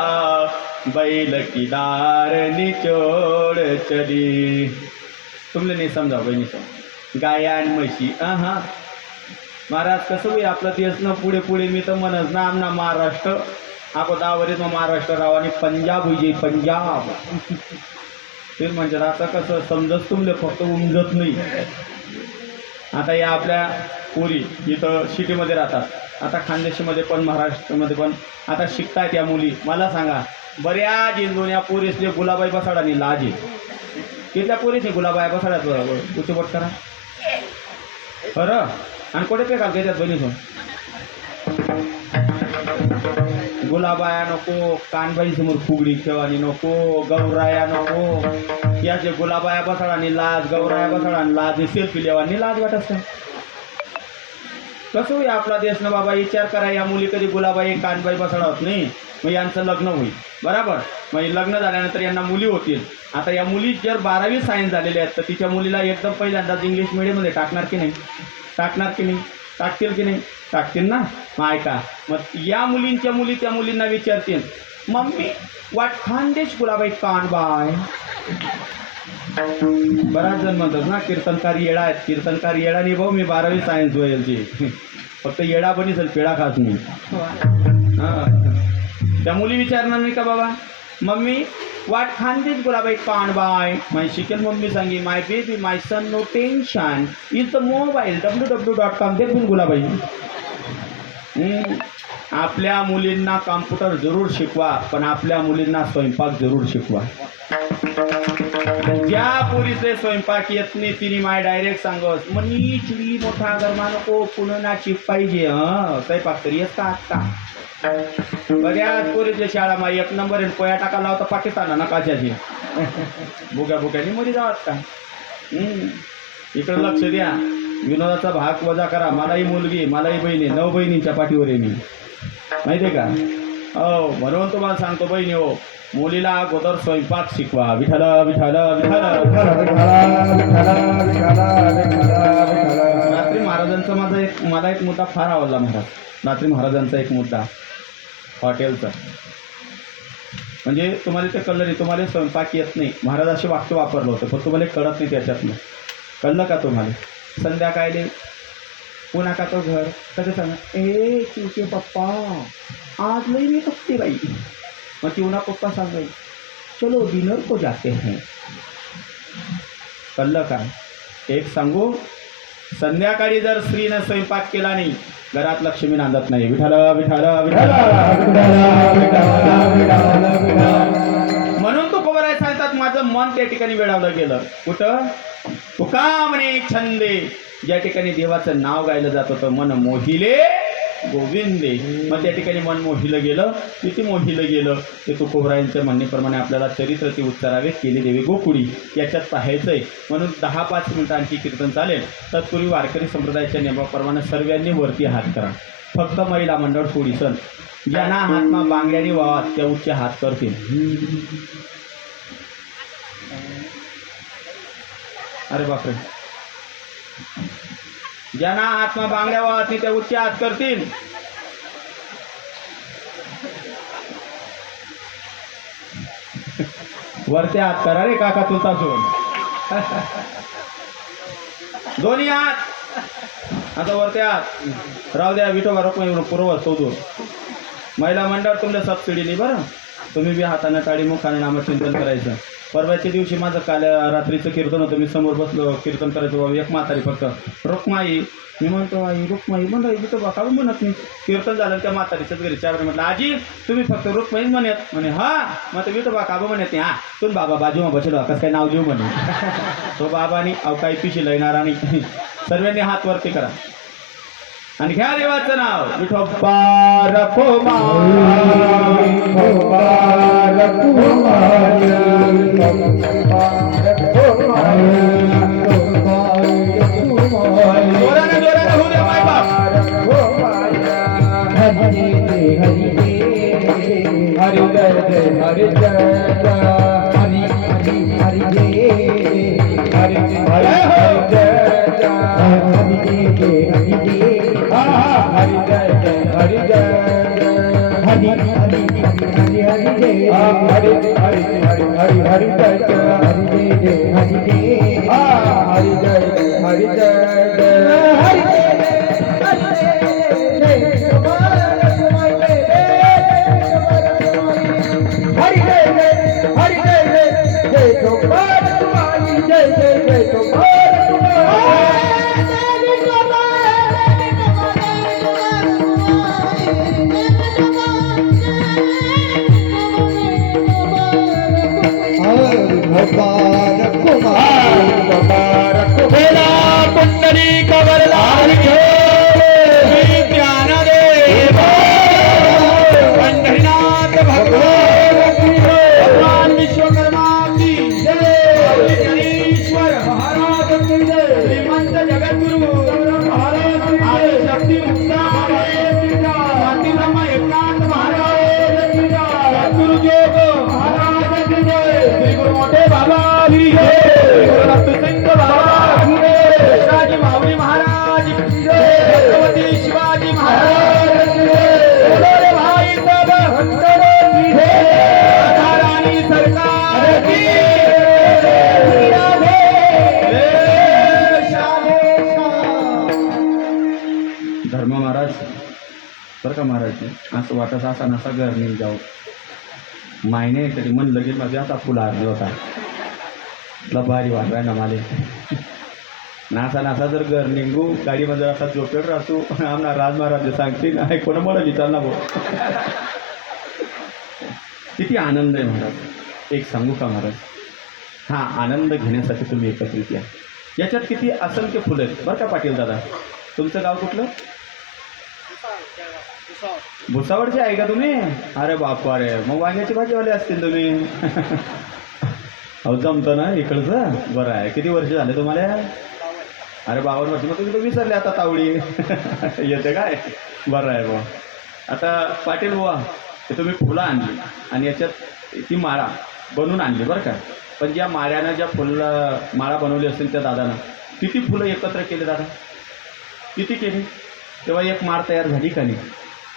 बैल की दार निचोड़ चली. तुमले नाही समजा बहिणी सम गाय आणि म्हशी हा महाराज कसं होई आपलं देश ना पुढे पुढे मी तर म्हणत ना आमना महाराष्ट्र आपण 10 वर्ष मग महाराष्ट्र राव आणि पंजाब होई पंजाब ते म्हणजे आता कसं समजत तुमले फक्त उमजत नाही. आता या आपल्या पुरी इथं सिटीमध्ये राहतात आता खानदेशीमध्ये पण महाराष्ट्रामध्ये पण आता शिकतायत या मुली. मला सांगा बऱ्याच इंदोन्या पोरीसले गुलाबाई बसाडानी लाज आहे तिथल्या पोरीसने गुलाबाया बसाड्यात उचबट करा खरं आणि कुठे पे घाल त्यात बहिणी गुलाबाया नको कानबाई समोर फुगडी ठेवानी नको गौराया नको या जे गुलाबाया बसाडानी लाज गौराया बसाडानी लाज सेल्फी लेवानी लाज वाटत असतं. कसं होई आपला देश ना बाबा विचार करा या मुली कधी गुलाबाई कानबाई बसाडा होत नाही मग यांचं लग्न होईल बरोबर. मग लग्न झाल्यानंतर यांना मुली होतील. आता या मुली जर 12वी सायन्स झालेल्या आहेत तर तिच्या मुलीला एकदम पहिल्यांदाच इंग्लिश मिडियममध्ये टाकणार की नाही टाकतील की नाही टाकतील ना. मग ऐका मग या मुलींच्या मुली त्या मुलींना विचारतील मम्मी वाट खानदेश गुलाबाई कानबाय. बराच जण म्हणतात ना कीर्तनकार येडा आहेत कीर्तनकार येडा नाही भाऊ मी 12वी सायन्स वयलची फक्त येडा बनी चल पेढा खास मी. त्या मुली विचारणार नाही का बाबा मम्मी वाट खानदेश गुलाबाई कानबाय. माय शिकेल मम्मी सांगी my baby my son no tension is the mobile www.com देखील गुलाबाई. आपल्या मुलींना कॉम्प्युटर जरूर शिकवा पण आपल्या मुलींना स्वयंपाक जरूर शिकवा. ज्या पोरीचे स्वयंपाक येत नाही तिने माय डायरेक्ट सांगस मनी चिडी मोठा गरमा नको पुण्याची पाहिजे स्वयंपाक तरी येत का. बऱ्याच पोरीच्या शाळा मा 1 नंबर आहे पोया टाका लावता पाकिस्तान नकाशाची बुक्या बुक्यानी मध्ये जावात का. इकडे लक्ष द्या विनोदाचा भाग वजा करा. मलाही मुलगी मलाही बहिणी 9 बहिणींच्या पाठीवर आहे मी माहिती आहे का. हो म्हणून तुम्हाला सांगतो बहिणी हो मुलीला अगोदर स्वयंपाक शिकवा. विठाला विठाला विठाला. रात्री महाराजांचा मला एक मुद्दा फार आवडला महाराज. रात्री महाराजांचा एक मुद्दा हॉटेलचा म्हणजे तुम्हाला ते कळलं नाही तुम्हाला स्वयंपाक येत नाही महाराज असे वाक्य वापरलं होतं पण तुम्हाला कळत नाही त्याच्यातनं. कळलं का तुम्हाला. संध्याकाळी पुन्हा का तो घर कधी सांगा ए चिवचे पप्पा आज लई मी थकते बाई. मग चिवना पप्पा सांगाय चलो डिनर को जाते हैं. कळलं काय? एक सांगू, संध्याकाळी जर स्त्रीनं स्वयंपाक केला नाही घरात लक्ष्मी नांदत नाही. विठाल विठाल विठाल. म्हणून तो खबर आहे सांगतात माझं मन त्या ठिकाणी वेळावलं गेलं. कुठं? तुका म्हणे छंदे, ज्या ठिकाणी देवाचं नाव गायलं जात होतं मन मोहिले गोविंदे. मग त्या ठिकाणी मन मोहिलं गेलं. किती मोहिलं गेलं ते तुकोबरायांच्या म्हणण्याप्रमाणे आपल्याला चरित्र ते उच्चारावे. केली देवी गोकुळी याच्यात पाहायचंय. म्हणून 10-5 मिनिटं आणखी कीर्तन चालेल. तत्पूर्वी वारकरी संप्रदायाच्या नियमाप्रमाणे सर्वांनी वरती हात करा. फक्त महिला मंडळ सोडीसन. ज्यांना हातमा बांगड्याने वावात त्या उच्च हात करतील. अरे बापरे. ज्यांना आत्मा बांगड्या वाहत त्या उच्च हात करतील. वरते हात करा रे काका तुलता सोड. दोन्ही हात आता वरते हात राहू द्या. विठोबा रुक्मिणी पूर्व सोडून महिला मंडळ तुमच्या सबसिडीने बरं. तुम्ही बी हाताने टाळी मुखाने नामचिंतन करायचं. परवाच्या दिवशी माझं काल रात्रीचं कीर्तन होतं. मी समोर बसलो कीर्तन करायचं. बाबा एक म्हातारी फक्त रुक्माई. मी म्हणतो आई रुक्माई म्हणतो विठोबा का म्हणत नाही. कीर्तन झालं त्या म्हातारीच्याच घरी चार म्हटलं आजी तुम्ही फक्त रुक्माई म्हणत म्हणे. हा मग विठोबा का म्हणत नाही. हा तुम्ही बाबा बाजूमा बसलो कसं काय नाव देऊ म्हणे. तो बाबानी अवकाळी पिशी लयणारा नाही. सर्वांनी हात वरती करा आणि घ्या देवाचं नाव. विठोबा रखोबा जोराने जोराने होऊ द्या माय बाप. हरि जय हरि जय हरि जय हरि जय हरि हरि हरि जय हरि जय हरि जय हरि जय हरि जय हरि जय हरि जय हरि हरि हरि हरि हरि जय हरि हरि हरि हरि हरि जय हरि जय हरि जय हरि जय हरि जय हरि बरं का महाराज असं वाटत असा नसा घर नाही जाऊ मायने तरी मन लगेच माझ्या आता फुला आणले होता. भारी वाटवाय ना माले नासा नासा जर घर निघू गाडीमध्ये असा झोपेट राहतो. आमना राज महाराज सांगते नाही कोणा मला विचार ना भाऊ. किती आनंद आहे महाराज. एक सांगू का महाराज. हा आनंद घेण्यासाठी तुम्ही एकत्रित या. याच्यात किती असंख्य फुलं आहेत बरं का पाटील दादा. तुमचं गाव कुठलं? भुसावळचे आहे का तुम्ही? अरे बाप अरे मग वांग्याची भाजीवाले असतील तुम्ही. अहो जमतं ना इकडचं. बरं आहे. किती वर्ष झाले तुम्हाला? अरे 52 वर्ष. मग तुम्ही तर विसरले आता तावडी. येते काय? बरं आहे बुवा. आता पाटील बुवा ते तुम्ही फुलं आणली आणि याच्यात ती माळा बनवून आणली बरं का. पण ज्या माळ्यानं ज्या फुलं माळा बनवली असतील त्या दादानं किती फुलं एकत्र केले दादा? किती केली? तेव्हा एक माळ तयार झाली का नाही?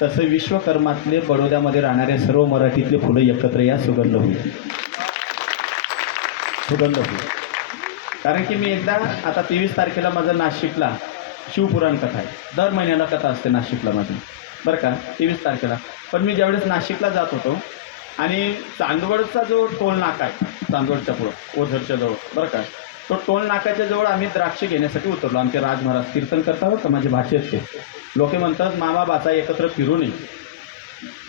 तसं विश्वकर्मातले बडोद्यामध्ये राहणारे सर्व मराठीतले फुलं एकत्र या सुगंध होईल. सुगंध होईल. कारण की मी एकदा आता 23 तारखेला माझं नाशिकला शिवपुराण कथा आहे. दर महिन्याला कथा असते नाशिकला माझी, बरं का, 23 तारखेला. पण मी ज्यावेळेस नाशिकला जात होतो आणि चांदवडचा जो टोल नाका आहे, चांदवडच्या पुढं ओझरच्या जवळ, बरं का, तो टोल नाक्याच्या जवळ आम्ही द्राक्ष घेण्यासाठी उतरलो. आमचे राज महाराज कीर्तन करता का माझे भाषेत ते लोक म्हणतात मामा बाचा एकत्र फिरू नये,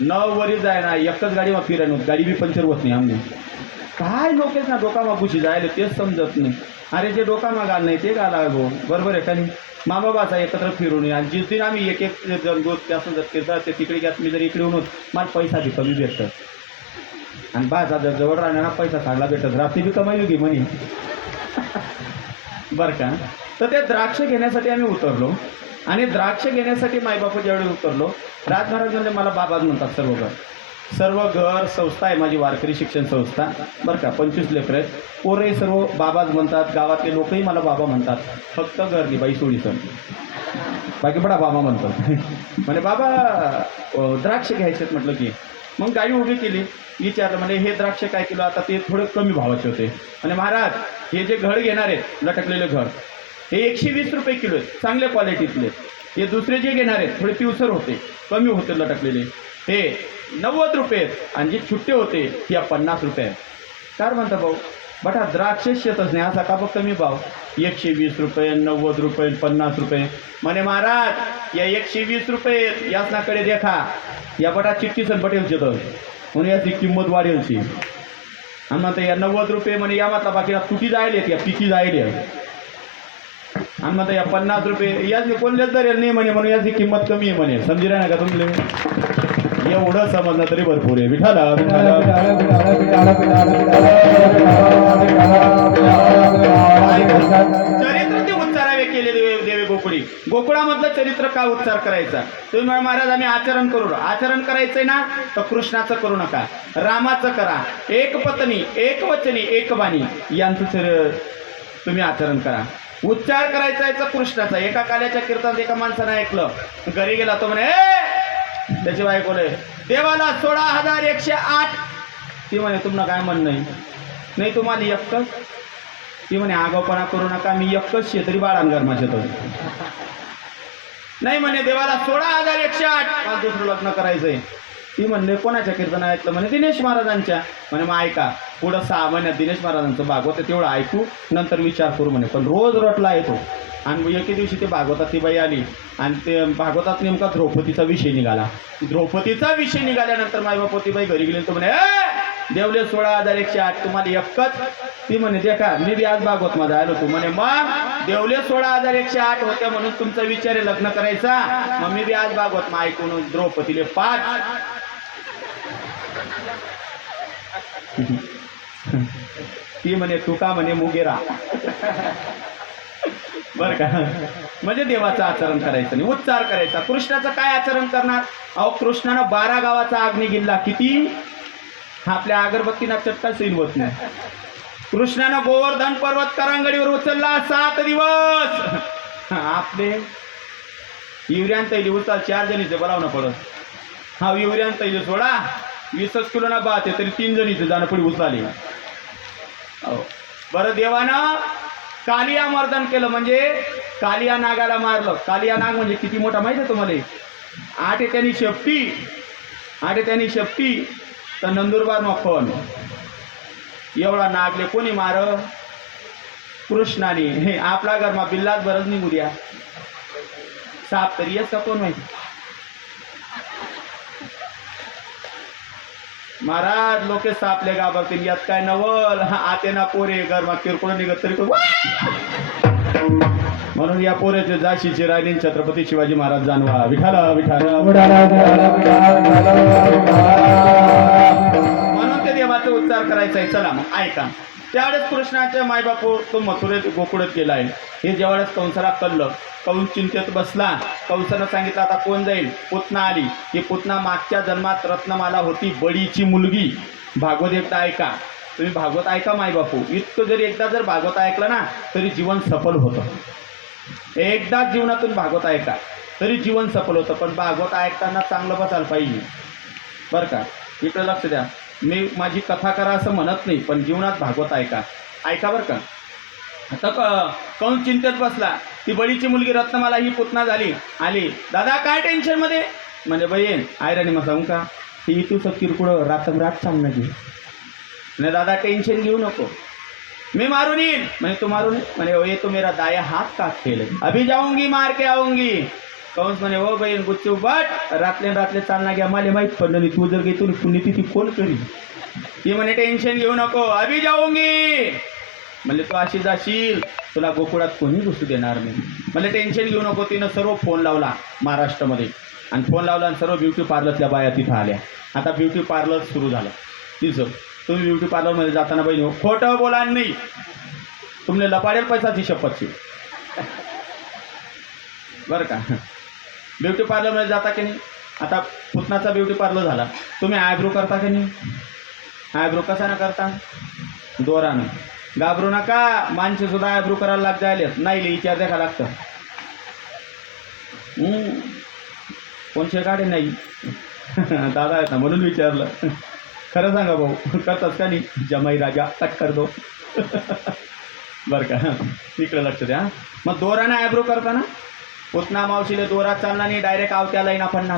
न वरी जाय ना, एकच गाडी मग फिराय नव्हती, गाडी बी पंक्चर होत नाही. आम्ही काय लोक आहेत ना डोका मागुशी जायला, तेच समजत नाही. अरे जे डोका मागाल नाही ते घाला गो, बरोबर आहे का नाही. मामा बाचा एकत्र फिरू नये. आणि जिस दिन आम्ही एक एक जण दोस्त त्यासून जर फिरतात ते तिकडे घ्या, मी जर इकडे येऊन मला पैसा बी कमी भेटतात आणि बाचा जर जवळ राहणार पैसा चांगला भेटत, रात्री बी कमाई की म्हणे, बरं का. तर ते द्राक्ष घेण्यासाठी आम्ही उतरलो आणि द्राक्ष घेण्यासाठी माईबापू ज्यावेळी उतरलो, राज महाराज म्हणजे मला बाबाच म्हणतात. सर्व घर संस्था आहे माझी, वारकरी शिक्षण संस्था, बरं का. 25 लेकरं आहेत, पोरही सर्व बाबाच म्हणतात, गावातले लोकही मला बाबा म्हणतात. फक्त घरली बाई सोडीचं बाकी बडा बाबा म्हणतात. म्हणजे बाबा द्राक्ष घ्यायचे म्हटलं की मग गाडी उभी केली, विचारलं म्हणजे हे द्राक्ष काय किलो, आता ते थोडे कमी भावाचे होते. म्हणजे महाराज हे जे घड घेणार आहेत लटकलेले घड हे 120 रुपये किलो आहेत, चांगल्या क्वालिटीतले. हे दुसरे जे घेणार आहेत थोडे पिवसर होते, कमी होते लटकलेले, हे 90 रुपये आहेत. आणि जे छुट्टे होते या 50 रुपये आहेत. काय म्हणता भाऊ, बटा द्राक्ष शेतच नाही असा का बघ कमी भाव, 120 रुपये, 90 रुपये, 50 रुपये. म्हणे महाराज या 120 रुपये याचनाकडे देखा, या बटा चिठ्ठी सन पटेलचे तर म्हणून याची किंमत वाढेलची. आणि म्हणता या 90 रुपये म्हणे या मातला बाकी तुटी जायले या पिकी जायले. आणि म्हणता या 50 रुपये याची कोणत्याच दर नाही म्हणे, म्हणून याची किंमत कमी आहे म्हणे. समजी राहा का तुमले, एवढं समजलं तरी भरपूर आहे. विठाला चरित्र ते उच्चारावे केले देवे गोकुळी. गोकुळामधलं चरित्र का उच्चार करायचा. तुम्ही म्हणा महाराज आम्ही आचरण करू, आचरण करायचंय ना तर कृष्णाचं करू नका, रामाचं करा. एक पत्नी एक वचनी एक वाणी यांचं तुम्ही आचरण करा. उच्चार करायचा याचा कृष्णाचा. एका काल्याच्या कीर्तनात एका माणसानं ऐकलं, घरी गेला तो म्हणे त्याची बायकोले देवाला 16,108. ती म्हणे तुम्हाला काय म्हणणं नाही तुम्हाला एकच. ती म्हणे आगाऊपणा करू नका, मी एकच शेतरी बाळांगर माझ्या तो नाही म्हणे देवाला 16,108 मला दुसरं लग्न करायचंय. ती म्हणले कोणाच्या कीर्तन ऐकलं म्हणे दिनेश महाराजांच्या. म्हणे मग ऐका पुढं 6 महिन्यात दिनेश महाराजांचं भागवत आहे तेवढं ऐकू नंतर विचार करू म्हणे. पण रोज रटला येतो. आणि एके दिवशी ते भागवतात ती बाई आली आणि ते भागवतात नेमका द्रौपदीचा विषय निघाला. द्रौपदीचा विषय निघाल्यानंतर मायबाप ती बाई घरी गेली. तो म्हणे देवले 16,108 तुम्हाला एकच. ती म्हणे देखा मी बी आज भागवत माझा आलो तू म्हणे मग देवले 16,108 होत्या म्हणून तुमचा विचार आहे लग्न करायचा. मग मी बी आज भागवत मग ऐकून द्रौपदीले 5. ती म्हणे तुका म्हणे मुगेरा. बर का, म्हणजे देवाचं आचरण करायचं नाही, उच्चार करायचा. कृष्णाचं काय आचरण करणार. अहो कृष्णानं 12 गावाचा अग्नी गिल्ला किती, आपल्या अगरबत्तीना चट्टा सैन होत नाही. कृष्णानं गोवर्धन पर्वत करांगडीवर उचलला 7 दिवस. आपले युरियान तैली उचल 4 जणीचे बोलावणं पडत. हा युरियान तैली सोडा 20 किलो ना बात आहे तरी 3 जणीचे जाणं पुढे उचलाली. बरं देवानं कालिया मर्दन केलं म्हणजे कालिया नागाला मारलं. कालिया नाग म्हणजे किती मोठा माहिती आहे तुम्हाला. 8 त्यांनी शेपटी तर नंदुरबार मखन एवढा नागले कोणी मार कृष्णाने. हे आपला घरमा बिल्लाच बरंच निघू द्या साप तरी येत का कोण माहिती. महाराज लोके सापले गाबरतील यात काय नवल. आते ना पोरे गरमा किरकोळ निघत तरी म्हणून या पोरेचे जाशीची राणी छत्रपती शिवाजी महाराज जाणवा. विठाला विठाला म्हणून ते देवाचा उच्चार करायचा आहे. चला मग ऐका. त्यावेळेस कृष्णाच्या मायबापू तो मथुरेत गोकुळात गेला आहे. हे ज्यावेळेस कंसाला कळलं, कंस चिंतेत बसला. कंसानं सांगितलं आता कोण जाईल. पुतना आली. ही पुतना मागच्या जन्मात रत्नमाला होती बडीची मुलगी. भागवत एकदा ऐका तुम्ही, भागवत ऐका मायबापू. इतकं जरी एकदा जर भागवत ऐकलं ना तरी जीवन सफल होतं. एकदा जीवनातून भागवत ऐका तरी जीवन सफल होतं. पण भागवत ऐकताना चांगलं बसायला पाहिजे बरं का. इकडे लक्ष द्या. मी माझी कथा करा असं म्हणत नाही, पण जीवनात भागवत ऐका बरं का. आता कंस चिंतेत बसला. ती बळीची मुलगी रत्नमाला ही पुतना झाली. आली, दादा काय टेन्शन मध्ये? म्हणजे बहीण आयराणी मग सांगू का, ती तू सब किरकोळ रात सांग नाही दादा टेन्शन घेऊ नको, मी मारून येईन. म्हणजे तू मारून म्हणे ये तो मेरा दाया हात का खेळ, अभी जाऊंगी मार के आऊंगी. कंस म्हणे हो बहीण गुच्चू बट रातले चालना घ्या, मला माहीत पडलं नाही, तू जर काही तू पुण्यतिथी कोण करी. ती म्हणे टेन्शन घेऊ नको, अभी जाऊंगी. म्हणजे तू अशी जाशील, तुला गोकुळात कोणी घुसू देणार नाही. म्हणजे टेन्शन घेऊ नको. तिनं सर्व फोन लावला महाराष्ट्रामध्ये, आणि फोन लावला आणि सर्व ब्युटी पार्लरच्या बाया तिथं आल्या. आता ब्युटी पार्लर सुरू झालं तिचं. तुम्ही ब्युटी पार्लरमध्ये जाताना बहिणी हो खोटं बोला नाही, तुमने लपाडेल पैसाची शपथची बरं का. ब्युटी पार्लरमध्ये जाता की नाही. आता पुतनाचा ब्युटी पार्लर झाला, तुम्ही आयब्रो करता की नाही. आयब्रो कशानं करता? दोरानं. घाबरू नका, माणसे सुद्धा आयब्रो करायला लाग जायले नाही, विचार द्या का लागतं. कोणचे गाडी नाही दादा आहेत ना म्हणून विचारलं. खरं सांगा भाऊ, करतास का नाही? जमाई राजा कट कर दो बरं का. इकडे लक्ष द्या. मग दोरानं आयब्रो करताना पुतना मावशीले दोरा चालला नाही, डायरेक्ट आवत्याला येईन आपण ना.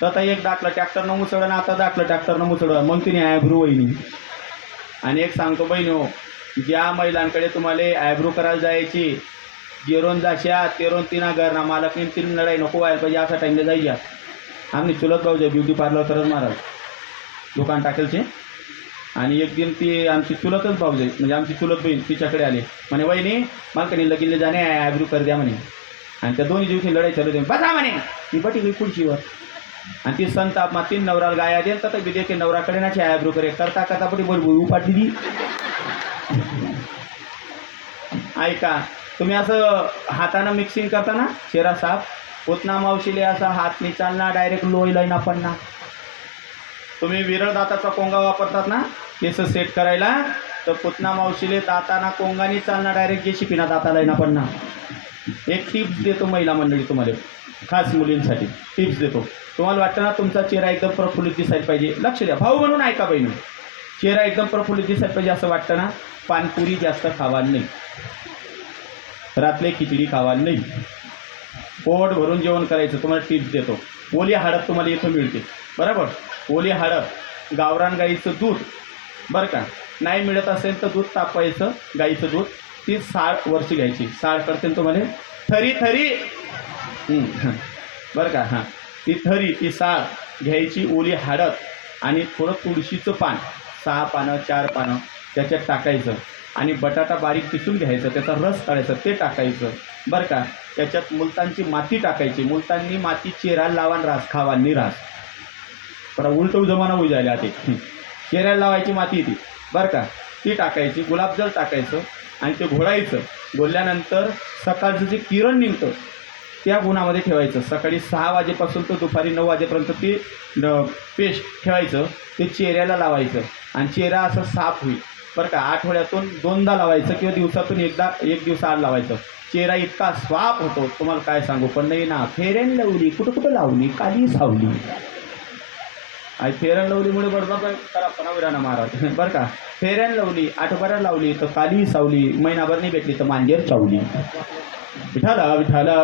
तर आता एक दाखलं ट्रॅक्टरनं मुसळलं ना, आता दाखलं ट्रॅक्टरनं मुसळलं, मग तिने आयब्रो वहिनी. आणि एक सांगतो बहिणी हो, ज्या महिलांकडे तुम्हाला आयब्रो करायला जायची, जेरोन जाशा तेरोन तिना घर ना मालकने तीन लढाई नको व्हायला पाहिजे असा टाईमला जायच्या. आम्ही चुलत भाऊ ब्युटी पार्लर करत महाराज दुकान टाकेलचे. आणि एक दिन ती आमची चुलतच भाऊजाई म्हणजे आमची चुलत बहीण तिच्याकडे आली. म्हणे वहिनी मला कधी लगीनले जाणे आयब्रो कर द्या म्हणे. आणि त्या दोन्ही दिवशी लढाई चालू दे बसा म्हणे. ती बटी गई खुर्चीवर आणि ती संताप मग तीन नवराला गाया देईल तर बी देखे नवराकडे ना आयब्रो करे करता करता पटी बोल उपाटी दी. ऐका, तुम्ही असं हातानं मिक्सिंग करता ना चेहरा साफ, पुतना मावशीले असा हात नाही चालना, डायरेक्ट लोई लाईन आपण ना. तुम्ही विरळ दाताचा कोंगा वापरतात ना केस सेट करायला, तर पुतना मावशीले दाताना कोंगानी चालना, डायरेक्ट जे शिपिना दाता लाईन आपण ना. एक टिप्स देतो महिला मंडळी तुम्हाला, खास मुलींसाठी टिप्स देतो. तुम्हाला वाटतं ना तुमचा चेहरा एकदम प्रफुल्लित दिसायला पाहिजे, लक्ष द्या भाऊ म्हणून ऐका बहिणी. चेहरा एकदम प्रफुल्लित दिसायला पाहिजे असं वाटतं ना, पानपुरी जास्त खावा नाही, रातले खिचडी खावा नाही, पोट भरून जेवण करायचं. तुम्हाला टिप्स देतो. ओली हळद तुम्हाला इथं मिळते बरोबर. ओली हळद, गावरान गाईचं दूध बरं का. नाही मिळत असेल तर दूध तापवायचं गाईचं दूध, ती 60 वर्ष घ्यायची. 60 करते तुम्हाला थरी बरं का. हां, ती थरी ती 60 घ्यायची. ओली हळद आणि थोडं तुळशीचं पान 6 पानं 4 पानं त्याच्यात टाकायचं. आणि बटाटा बारीक पिसून घ्यायचं, त्याचा रस काढायचा, ते टाकायचं बरं का. त्याच्यात मुलतांची माती टाकायची. मुलतांनी माती चेहऱ्याला लावान रास खावानी रास बरं. उलटं जमाना होऊ जायला ते चेहऱ्याला लावायची माती ती बरं का. ती टाकायची. गुलाबजल टाकायचं आणि ते घोळायचं. घोळल्यानंतर सकाळचं जे किरण निघतं त्या गुणामध्ये ठेवायचं. सकाळी 6 वाजेपासून तर दुपारी 9 वाजेपर्यंत ते पेस्ट ठेवायचं. ते चेहऱ्याला लावायचं आणि चेहरा असं साफ होईल बरं का. आठवड्यातून 2दा लावायचं किंवा दिवसातून एक दिवसाआड लावायचं. चेहरा इतका साफ होतो तुम्हाला काय सांगू. पण नाही ना, फेरन लवली कुठं लावली, काली सावली. आणि फेरन लवलीमुळे बरोबर खराबपणा विराणा महाराज बरं का. फेरन लवली आठवड्याला लावली तर काली सावली, महिनाभर नाही भेटली तर मांजेर चावली. विठाला विठाला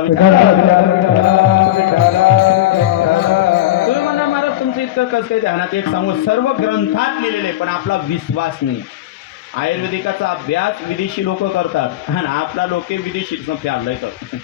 तुम्ही म्हणा महाराज तुमचं इतकं कसं काय ध्यानात. एक सांगू, सर्व ग्रंथात लिहिलेले पण आपला विश्वास नाही. आयुर्वेदिकाचा अभ्यास विदेशी लोक करतात आणि आपला लोके विदेशी प्यारलंय तर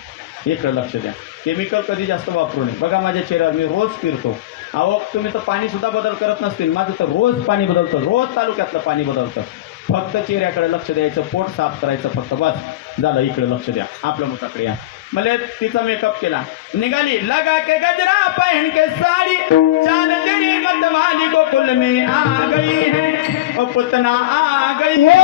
इकडं लक्ष द्या. केमिकल कधी जास्त वापरू नये. बघा माझ्या चेहऱ्यावर मी रोज फिरतो. अहो तुम्ही तर पाणीसुद्धा बदल करत नसतील, माझं तर रोज पाणी बदलतं, रोज तालुक्यातलं पाणी बदलतं. फक्त चेहऱ्याकडे लक्ष द्यायचं, पोट साफ करायचं फक्त, बस झालं. इकडे लक्ष द्या, आपल्या मुताकडे या. मला तिचा मेकअप केला, निघाली लगा के गजरा पहन के साड़ी, चांद तेरी मत वाली गोकुल में आ गई है, ओ पुतना आ गई है.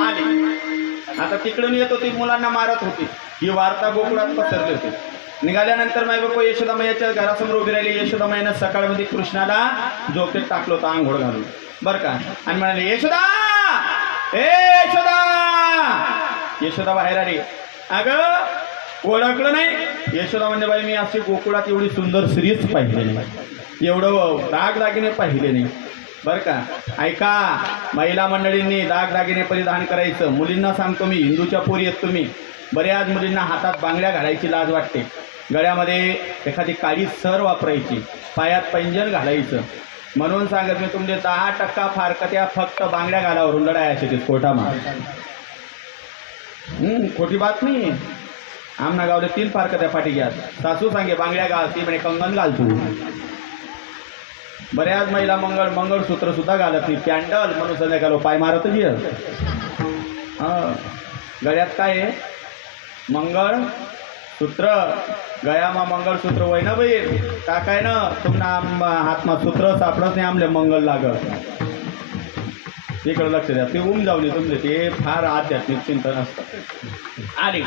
आली. आता तिकडून येत होती, मुलांना मारत होती. ही वार्ता गोकुळात पसरली होती. निघाल्यानंतर माय बाप यशोदामाईच्या घरासमोर उभी राहिली. यशोदामाईनं सकाळमध्ये कृष्णाला झोपेत टाकलं होतं आंघोळ घालून, बरं का, आणि म्हणाले, यशोदा, ए यशोदा. यशोदा बाहेर आली. अगं ओळखलं नाही? यशोदा म्हणजे बाई, मी अशी गोकुळात एवढी सुंदर स्त्रीच पाहिली नाही, एवढं दागदागिने पाहिले नाही, बरं का. ऐका, महिला मंडळींनी दागदागिने परिधान करायचं. मुलींना सांगतो मी, हिंदूच्या पोरी आहेत तुम्ही, बऱ्याच मुलींना हातात बांगड्या घालायची लाज वाटते, गळ्यामध्ये एखादी काळी सर वापरायची, पायात पैंजण घालायचं. म्हणून सांगत मी तुमचे 10% फारकत्या फक्त बांगड्या घालावरून लढाया असे ते कोटामा. खोटी बात नाही. आमना गावले 3 फारकत्या फाटी घ्या. सासू सांगे बांगड्या घाल, ती म्हणे कंगन घालतो. बऱ्याच महिला मंगळसूत्र सुद्धा घालत नाही, कॅन्डल म्हणून संध्याकाळ पाय मारतच ये. गळ्यात काय आहे? मंगळसूत्र. गळ्यामा मंगळसूत्र वय ना बाई, टाकाय ना तुम्हाला हातमा सूत्र सापडत नाही, आमले मंगल लागत. इकडं लक्ष द्या, ते जाऊन तुमचे ते फार आध्यात्मिक चिंतन असतं. आली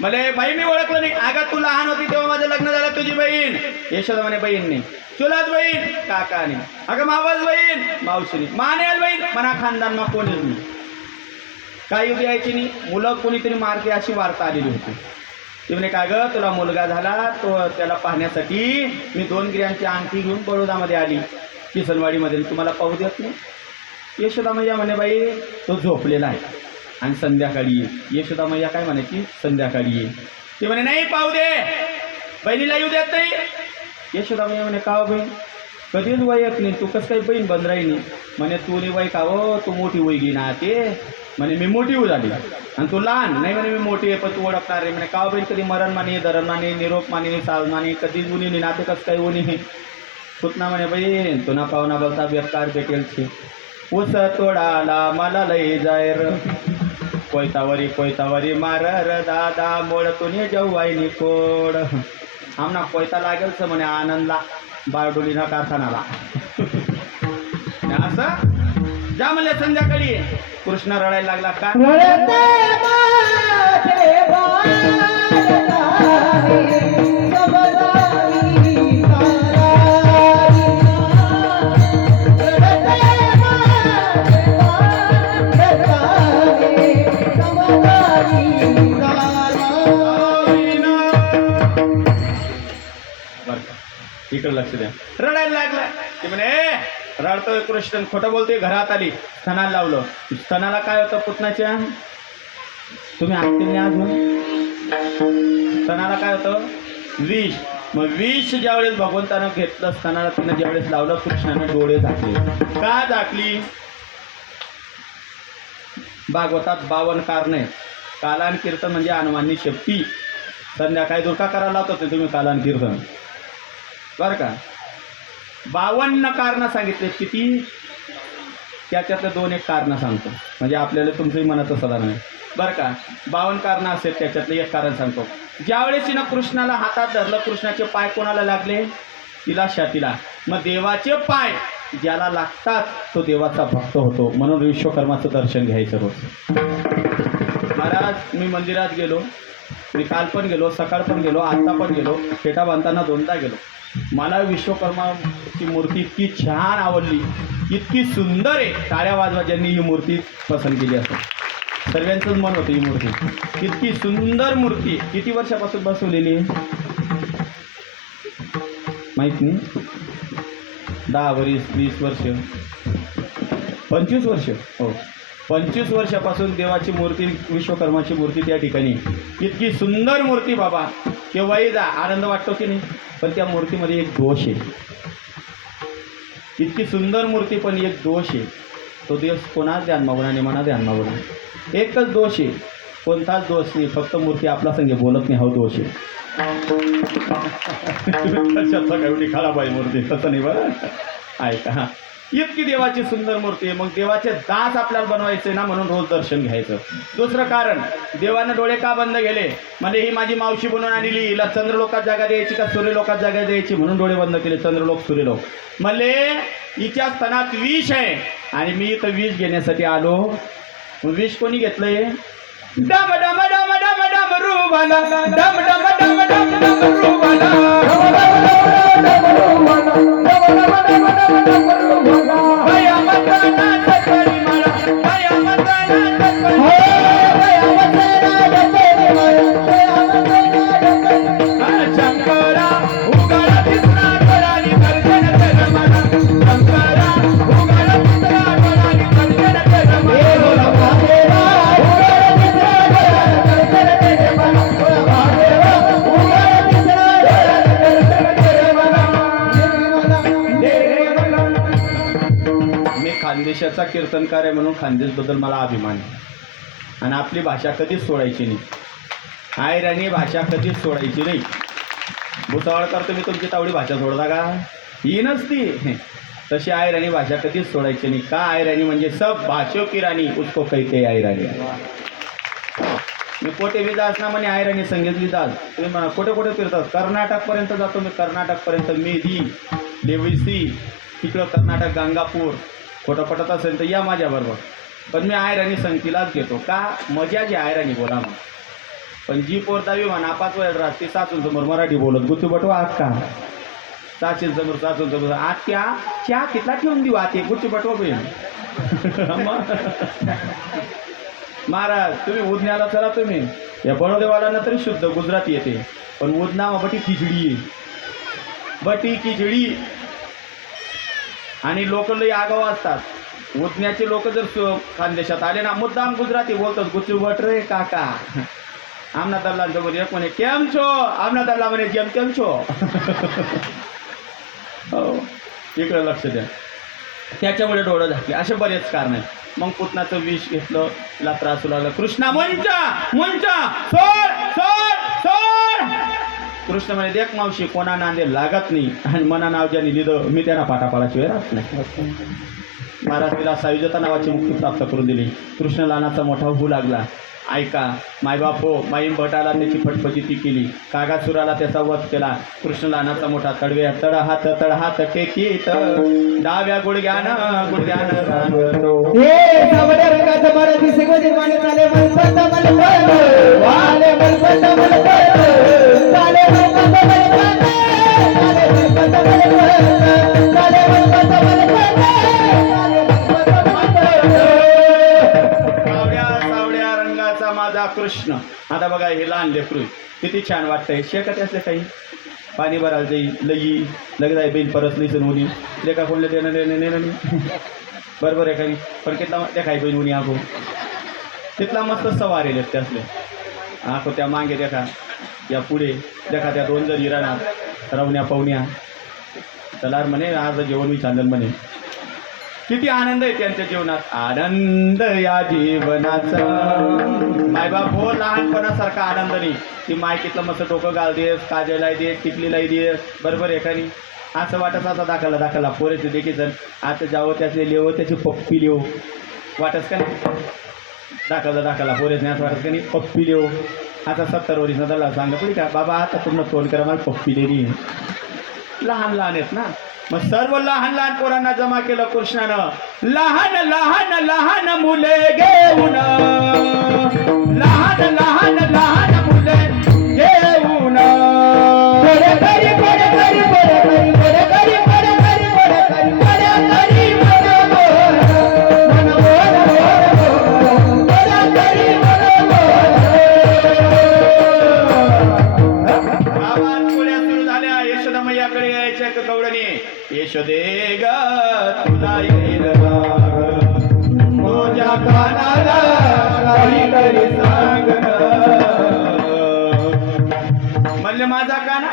मले बाई, मी ओळखलं नाही. अगं तू लहान होती तेव्हा माझं लग्न झालं, तुझी बहीण यशोदा म्हणे बहीण नाही, चुलत बहीण काकाने, अगं मावस बहीण मावशीने, मानेल बहीण मना खानदानमा कोणीच नाही, काही द्यायची नाही. मुलं कोणीतरी मारते अशी वार्ता आलेली होती. ती म्हणे का गं तुला मुलगा झाला, तो त्याला पाहण्यासाठी मी 2 गिऱ्यांची अंगठी घेऊन बडोदामध्ये आली, किसनवाडीमध्ये, तुम्हाला पाहू देत नाही. यशोदा मैया म्हणे बाई तो झोपलेला आहे आणि संध्याकाळी ये. यशोदा मैया काय म्हणायची? संध्याकाळी ये. ती म्हणे नाही पाहू दे, बहिणीला येऊ देत नाही. यशोदा मैया म्हणे का बहीण, कधीच वय येत नाही, तू कसं काही बहीण बंद राहिली? म्हणे तू नाही वय का हो, तू मोठी वय घे ना. ते म्हणे मी मोठी होऊ झाली आणि तू लहान नाही. म्हणे मी मोठी आहे पण तू ओळखणार रे. म्हणे का बहीण, कधी मरण माने, धरण माने, निरोप माने, साज माने, कधी उनी नाते कसं काही उनी. पुतना म्हणे बहीण तुना पाहुणा बोलता बेकार भेटेल छे, उस तोडाला मला लय जाय र, कोयतावरी मार र दादा, मोड तुने जवाईनी कोड. आमना कोयता लागेल म्हणे आनंदला, बारडोलीना कारखानाला. असं जा म्हणले. संध्याकाळी कृष्ण रडायला लागला. का इकडे लक्ष द्या. रडायला लागला. ते म्हणे रडतोय कृष्ण, खोटं बोलतोय. घरात आली, स्तनाला लावलं. स्तनाला काय होतं पुतनाच्या? तुम्ही ऐकतील नाही अजून? स्तनाला काय होतं? विष. मग विष ज्यावेळेस भगवंतानं घेतलं स्तनाला, तिनं ज्यावेळेस लावलं, कृष्णाने डोळे झाकले. का झाकली? भागवतात 52 कारणे. कालान कीर्तन म्हणजे हनुमाननी शक्ती. संध्याकाळी दुर्गा करायला लावतात तुम्ही कालान कीर्तन, बरं का. 52 कारणं सांगितले. किती? त्याच्यातलं 2-1 कारणं सांगतो, म्हणजे आपल्याला तुमचंही मनाचं सदान आहे, बरं का. 52 कारणं असेल, त्याच्यातलं 1 कारण सांगतो. ज्यावेळेस तिनं कृष्णाला हातात धरलं, कृष्णाचे पाय कोणाला लागले? तिला छातीला. मग देवाचे पाय ज्याला लागतात तो देवाचा भक्त होतो. म्हणून विश्वकर्माचं दर्शन घ्यायचं रोज. महाराज मी मंदिरात गेलो, मी काल पण गेलो, सकाळ पण गेलो, आत्ता पण गेलो, फेटा बांधताना 2दा गेलो. मला विश्वकर्माची मूर्ती इतकी छान आवडली, इतकी सुंदर आहे. टाळ्या वाजवा ज्यांनी ही मूर्ती पसंत केली असेल. सर्वांचंच मन होतं ही मूर्ती. इतकी सुंदर मूर्ती. किती वर्षापासून बसवलेली आहे माहीत नाही? 10 वर्ष, 20 वर्ष, 25 वर्ष. हो, 25 वर्षापासून देवाची मूर्ती, विश्वकर्माची मूर्ती त्या ठिकाणी. इतकी सुंदर मूर्ती बाबा, केव्हाही जा आनंद वाटतो की नाही. पण त्या मूर्तीमध्ये एक दोष आहे. इतकी सुंदर मूर्ती पण एक दोष आहे. तो दोष कोणाच ध्यान मागून आणि मना ध्यान मागून. एकच दोष आहे, कोणताच दोष नाही, फक्त मूर्ती आपला संगे बोलत नाही, हा दोष आहे. कशाचा एवढी खराब आहे मूर्ती? तसं नाही बरं. ऐका, इतकी देवाची सुंदर मूर्ती आहे. मग देवाचे दास आपल्याला बनवायचे ना, म्हणून रोज दर्शन घ्यायचं. दुसरं कारण, देवानं डोळे का बंद केले? म्हणजे ही माझी मावशी बनवून आणली, हिला चंद्रलोकात जागा द्यायची का सूर्यलोकात जागा द्यायची, म्हणून डोळे बंद केले. चंद्रलोक सूर्यलोक म्हणले हिच्या स्तनात विष आहे आणि मी इथं विष घेण्यासाठी आलो. विष कोणी घेतलंय? डम डम डम डम डम रुबाला, डम डम डम डम डम रुबाला, भया मताना तत्परी मला, भया मताना तत्परी शंकरा उगाला तिसरा डोळानी दर्शन कर मला, शंकरा उगाला तिसरा डोळानी दर्शन कर मी खानदेशाचा कीर्तनकार आहे म्हणून खानदेशबद्दल मला अभिमान आहे. आणि आपली भाषा कधीच सोडायची नाही. आयराणी भाषा कधीच सोडायची नाही. भुसावळकर तुम्ही तुमची तावडी भाषा सोडता का? ही नसती. तशी आयराणी भाषा कधीच सोडायची नाही. का? आयराणी म्हणजे सब भाषो की राणी उसको कहते आयराणी. मी कोठे विदास ना म्हणे आयराणी संगीत विदास. तुम्ही म्हणा कुठे कुठे फिरतात? कर्नाटकपर्यंत जातो मी. कर्नाटकपर्यंत मेधी देवीसी, तिकडं कर्नाटक गांगापूर. खोटं पटत असेल तर या माझ्याबरोबर. पण मी आयराणी संगतीलाच घेतो. का? मजा जी आयराणी बोला मग. पण जी पोरतावी म्हणा 5 वेळ राहते सासून समोर मराठी बोलत गुच्चू बटवा आत का सासून समोर आत्या चहा कितला ठेवून देऊ आते गुच्चू बटवा बहीण. महाराज तुम्ही उदण्याला चला. तुम्ही या बडोदेवाला तरी शुद्ध गुजराती येते, पण उदना बटी खिचडी आहे. बटी खिचडी. आणि लोक लई आगाव असतात. उदण्याचे लोक जर खानदेशात आले ना मुद्दाम गुजराती बोलतात. गुच्चू बट रे काका. आमना दल्लांचं बोल एक म्हणे केम छो, आमना दल्ला म्हणे जेम केम छो. हो इकडे लक्ष द्या. त्याच्यामुळे डोळं झाकले. असे बरेच कारण आहेत. मग पुतनाचं विष घेतलं, तिला त्रास लागला. कृष्णा मुंचा मुंचा सोड सोड सोड. कृष्ण म्हणे देख मावशी कोणा नांदे लागत नाही आणि मना नाव ज्याने लिहिलं मी त्यांना पाठापाडाशिवाय राहत नाही. महाराज तिला सायुजता नावाची मुक्ती प्राप्त करून दिली. कृष्ण लहानाचा मोठा होऊ लागला. ऐका मायबाप हो, माईम भटाला त्याची फटफटीती केली. कागासुराला त्याचा वध केला. कृष्ण लहानाचा मोठा तडव्या तडहात टेकीत डाव्या गुडघ्यानं रांगतो. माझा कृष्ण. आता बघा हे लहान लेकरू किती छान वाटतंय. शेकत असले काही पाणी भरायला जाईल लई लगेच आहे बेन परत नाही सण होणी लेखा कोणले देणं नाही. बरोबर आहे काही. पण कितला देखाय बहीण उनी आखो तिथला मस्त सवारेले ते असले आखो. त्या मागे देखा या पुढे देखा त्या 2 जणी राहणार रवण्या पवण्या. चला म्हणे आज जेवण मी चांदल म्हणे. किती आनंद आहे त्यांच्या जीवनात. आनंद या जीवनाचा मायबाप हो लहानपणासारखा आनंद नाही. ती मायकीतलं मस्त डोकं घाल देस, काजलाही देस, टिकलीलाही देस. बरोबर आहे का नाही? असं वाटत असा दाखला पोरेचे देखील आता जावं त्याचे लिहो त्याची पप्पी लिहो वाटस का नाही? दाखला पोरेच नाही असं वाटत का नाही? पप्पी लिहो. आता 70 वर्षाचा त्याला सांगा पुढे का बाबा आता पूर्ण तोंड करा मला पप्पी देणी. लहान लहान आहेत ना. मग सर्व लहान लहान पोरांना जमा केलं कृष्णानं. लहान लहान लहान मुले घेऊन लहान लहान लहान मुले घेऊन यशोदामय्याकडे यायच्या गवळणी. यशोदे ग तुला येईल तुझ्या कानाला काहीतरी सांग. म्हणले माझा काना.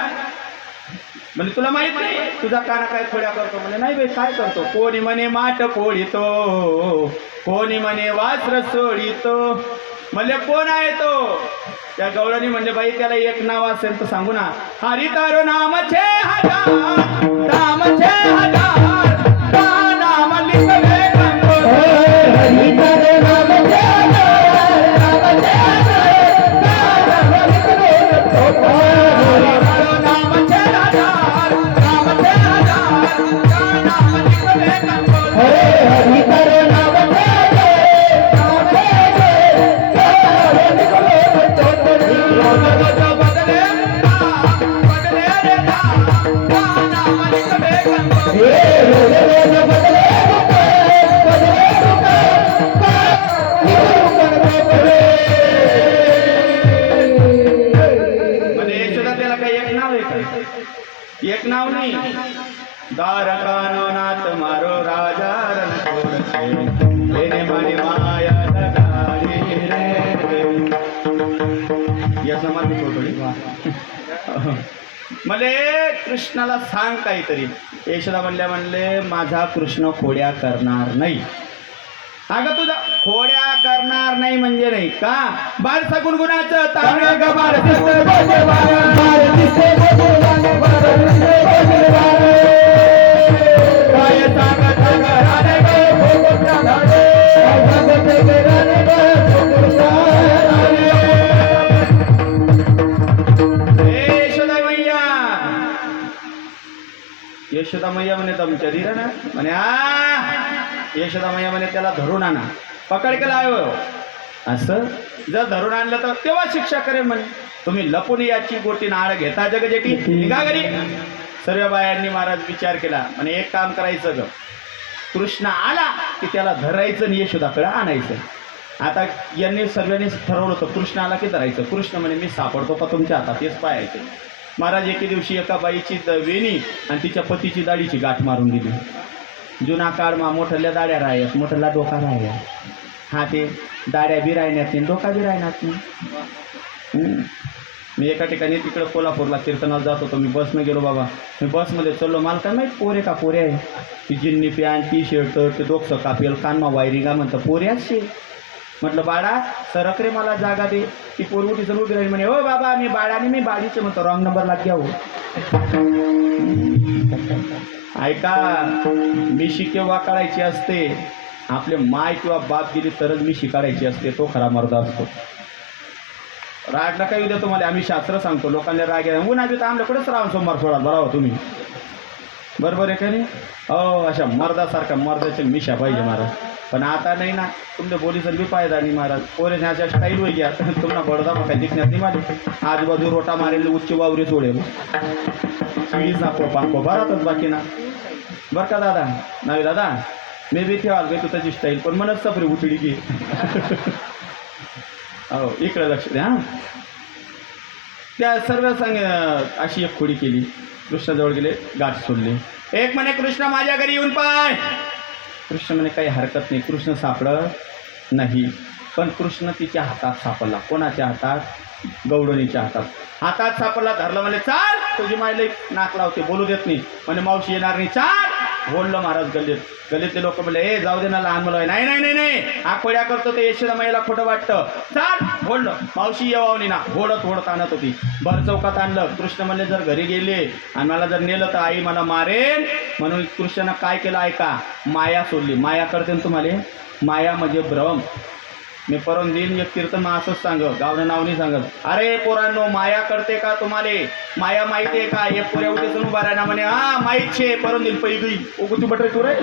म्हणजे तुला माहित नाही तुझा काना काय खोड्या करतो? म्हणजे नाही बाई काय करतो? कोणी म्हणे माठ फोडितो, कोणी म्हणे वासर सोडितो. म्हणले कोण आहे तो? त्या गवळणी म्हणजे बाई त्याला एक नाव असेल तर सांगू ना. हरी तारो नाम छे हजार, नाम छे हजार, नाम म्हणजे यशोदा त्याला काही एक नाव आहे का? एक नाव नाही. द्वारकाननाथ मारो राजा रण मणी माया लगाडी रे. या समाधी थोडी मले कृष्णाला सांग काहीतरी. यशोदा म्हणले माझा कृष्ण खोड्या करणार नाही. अगं तुझा खोड्या करणार नाही म्हणजे नाही का? बारसा गुणगुणाचं तांबड्या ग यशोदा मैया म्हणे तुमच्या धीर ना म्हणे यशोदा मैया म्हणे त्याला धरून आणा. पकड केला आहे असं जर धरून आणलं तर तेव्हा शिक्षा करेल म्हणे. तुम्ही लपून याची गोटी नाळ घेता जगजेटी निघा घरी. सर्व बायांनी महाराज विचार केला म्हणे एक काम करायचं ग. कृष्ण आला की त्याला धरायचं आणि यशोदाकडे आणायचं. आता यांनी सर्वांनी ठरवलं होतं कृष्ण आला की धरायचं. कृष्ण म्हणे मी सापडतो का तुमच्या हातात हेच पाहायचं. महाराज एके दिवशी एका बाईची वेणी आणि तिच्या पतीची दाढीची गाठ मारून दिली. जुना काळमा मोठल्या दाड्या राहत मोठला डोका राहया. हा ते दाड्या बी राहण्यात नाही डोका बी राहण्यात नाही. मी एका ठिकाणी तिकडं कोल्हापूरला कीर्तनाला जात होतो. मी बसनं गेलो बाबा. मी बसमध्ये चाललो. मला काय माहीत पोरे का पोरे आहे. ती जिन्नी पॅन्ट टी शर्ट ते डोकसं कापेल कानमा वायरिंगा म्हणतं पोरे असते. म्हटलं बाळा सरक रे मला जागा दे. ती पोर उठी उभी राहिली म्हणे हो बाबा मी बाळाने मी बाळीचे म्हणतो रॉंग नंबरला घ्या हो. ऐका मिशी केव्हा काढायची असते? आपले माय किंवा बाप गेली तरच मिशी काढायची असते. तो खरा मर्दा असतो. राग नका येऊ द्या तुम्हाला. आम्ही शास्त्र सांगतो. लोकांना राग आहे उन्हा बी तर आमल्याकडेच राहून सोमवार सोडा बरोबर तुम्ही. बरोबर आहे का नाही? हो अशा मर्दासारखा मर्दाच्या मिशा पाहिजे महाराज. पण आता नाही ना. तुमच्या बोलीचं बी फायदा नाही महाराज. पोरे अशा स्टाईल होई घ्या तुम्हाला बडदा मग काही दिसण्यात नाही माझे. आजूबाजू रोटा मारेल उच्च वावरे सोडेल शिडीच ना पोपा पोपा राहतात बाकी ना. बरं का दादा नाही दादा मी बी ठेवाल गे तू त्याची स्टाईल पण मनच सफरी उचडी घे. हो इकडे लक्ष द्या. त्या सर्व संग अशी एक खोडी केली. कृष्णाजवळ गेले गाठ सोडली. एक म्हणे कृष्ण माझ्या घरी येऊन पाय. कृष्ण म्हणे काही हरकत नाही. कृष्ण सापडत नाही. पण कृष्ण तिच्या हातात सापडला. कोणाच्या हातात? गवडणीच्या हातात. हातात सापडला. धरलं म्हणे चाल तुझी मायला नाक लावते बोलू देत नाही म्हणे मावशी येणार नाही चाल. बोललं महाराज गल्लीत. गल्लीतले लोक म्हणले ए जाऊ दे ना लहान मुलं आहे. नाही नाही नाही नाही आखोड्या करतो ते यशोदा माईला खोटं वाटतं. चाल बोललं. मावशी येवावनी ना ओढत ओढत आणत होती. भर चौकात आणलं. कृष्ण म्हणले जर घरी गेले आणि मला जर नेलं तर आई मला मारेल. म्हणून कृष्णानं काय केलं ऐका माया सोडली. माया करते ना तुम्हाला. माया म्हणजे भ्रम. मी परम दिन एक कीर्तन असंच सांग गावनं नाव नाही सांगत. अरे पोरांनो माया करते का तुम्हाला? माया माहिती आहे का? एक पोऱ्या उठे उभा राहणार म्हणे हा माहीत छे परम दिन पै गई ओगुती बटरे तू रे.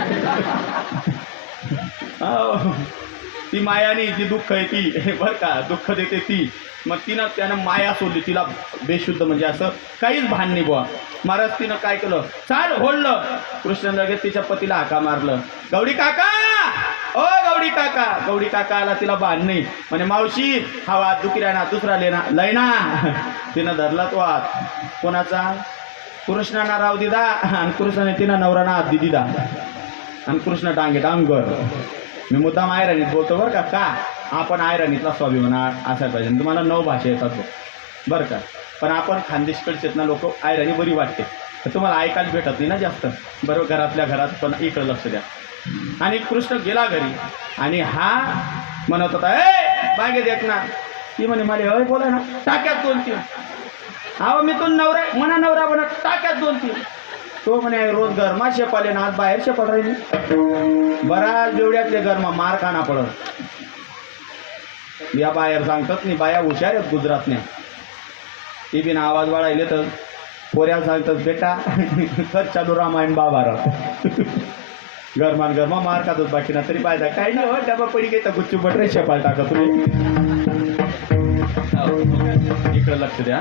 ती मायानी जी दुःख आहे ती बरं का दुःख देते ती. मग तिनं त्यानं माया सोडली. तिला बेशुद्ध म्हणजे असं काहीच भान नाही बुवा. महाराज तिनं काय केलं चाल ओढलं. कृष्ण लगेच तिच्या पतीला हाका मारलं. गौडी काका ओ गौडी काका. गौडी काका आला. तिला भान नाही म्हणे मावशी हा वाद दुखी राहणार दुसरा लेना लय ना. तिनं धरला तो हात. कोणाचा? कृष्णाना राव दिदा आणि कृष्णाने तिनं नवराना हात दिदा आणि कृष्ण डांगे डांगर. मी मुद्दाम आयराणीत बोलतो बरं का. आपण आयराणीतला स्वाभिमान असायला पाहिजे. तुम्हाला 9 भाषा येतात बरं का. पण आपण खानदेशकडचेत ना लोक आयराणी बरी वाटते. तर तुम्हाला ऐकायला भेटत नाही ना जास्त. बरोबर घरातल्या घरात पण इकडं लक्ष द्या. आणि कृष्ण गेला घरी आणि हा म्हणत होता ए बागेत एक ना. ती म्हणे मला हय बोला ना टाक्यात 2-3. अहो मी तो नवरा म्हणा नवरा म्हणा टाक्यात 2-3. तो म्हणे रोज गरमा शेपाले ना आज बाहेर शेपाल राहिली. बराच जेवढ्यातले गरमा मार खाना पडत. या बाहेर सांगतात नाही बाया हुशार आहेत गुजरातने. ती बिन आवाज वाढायले तर पोऱ्या सांगतात बेटा तर चालू रामायण बाबारा. गरमान गरमा मार खातात बाकी ना तरी पाहिजे काही नाही हो डबा पडी घेता गुच्चू बटरे शेपाल टाका तुम्ही. इकडं लक्ष द्या.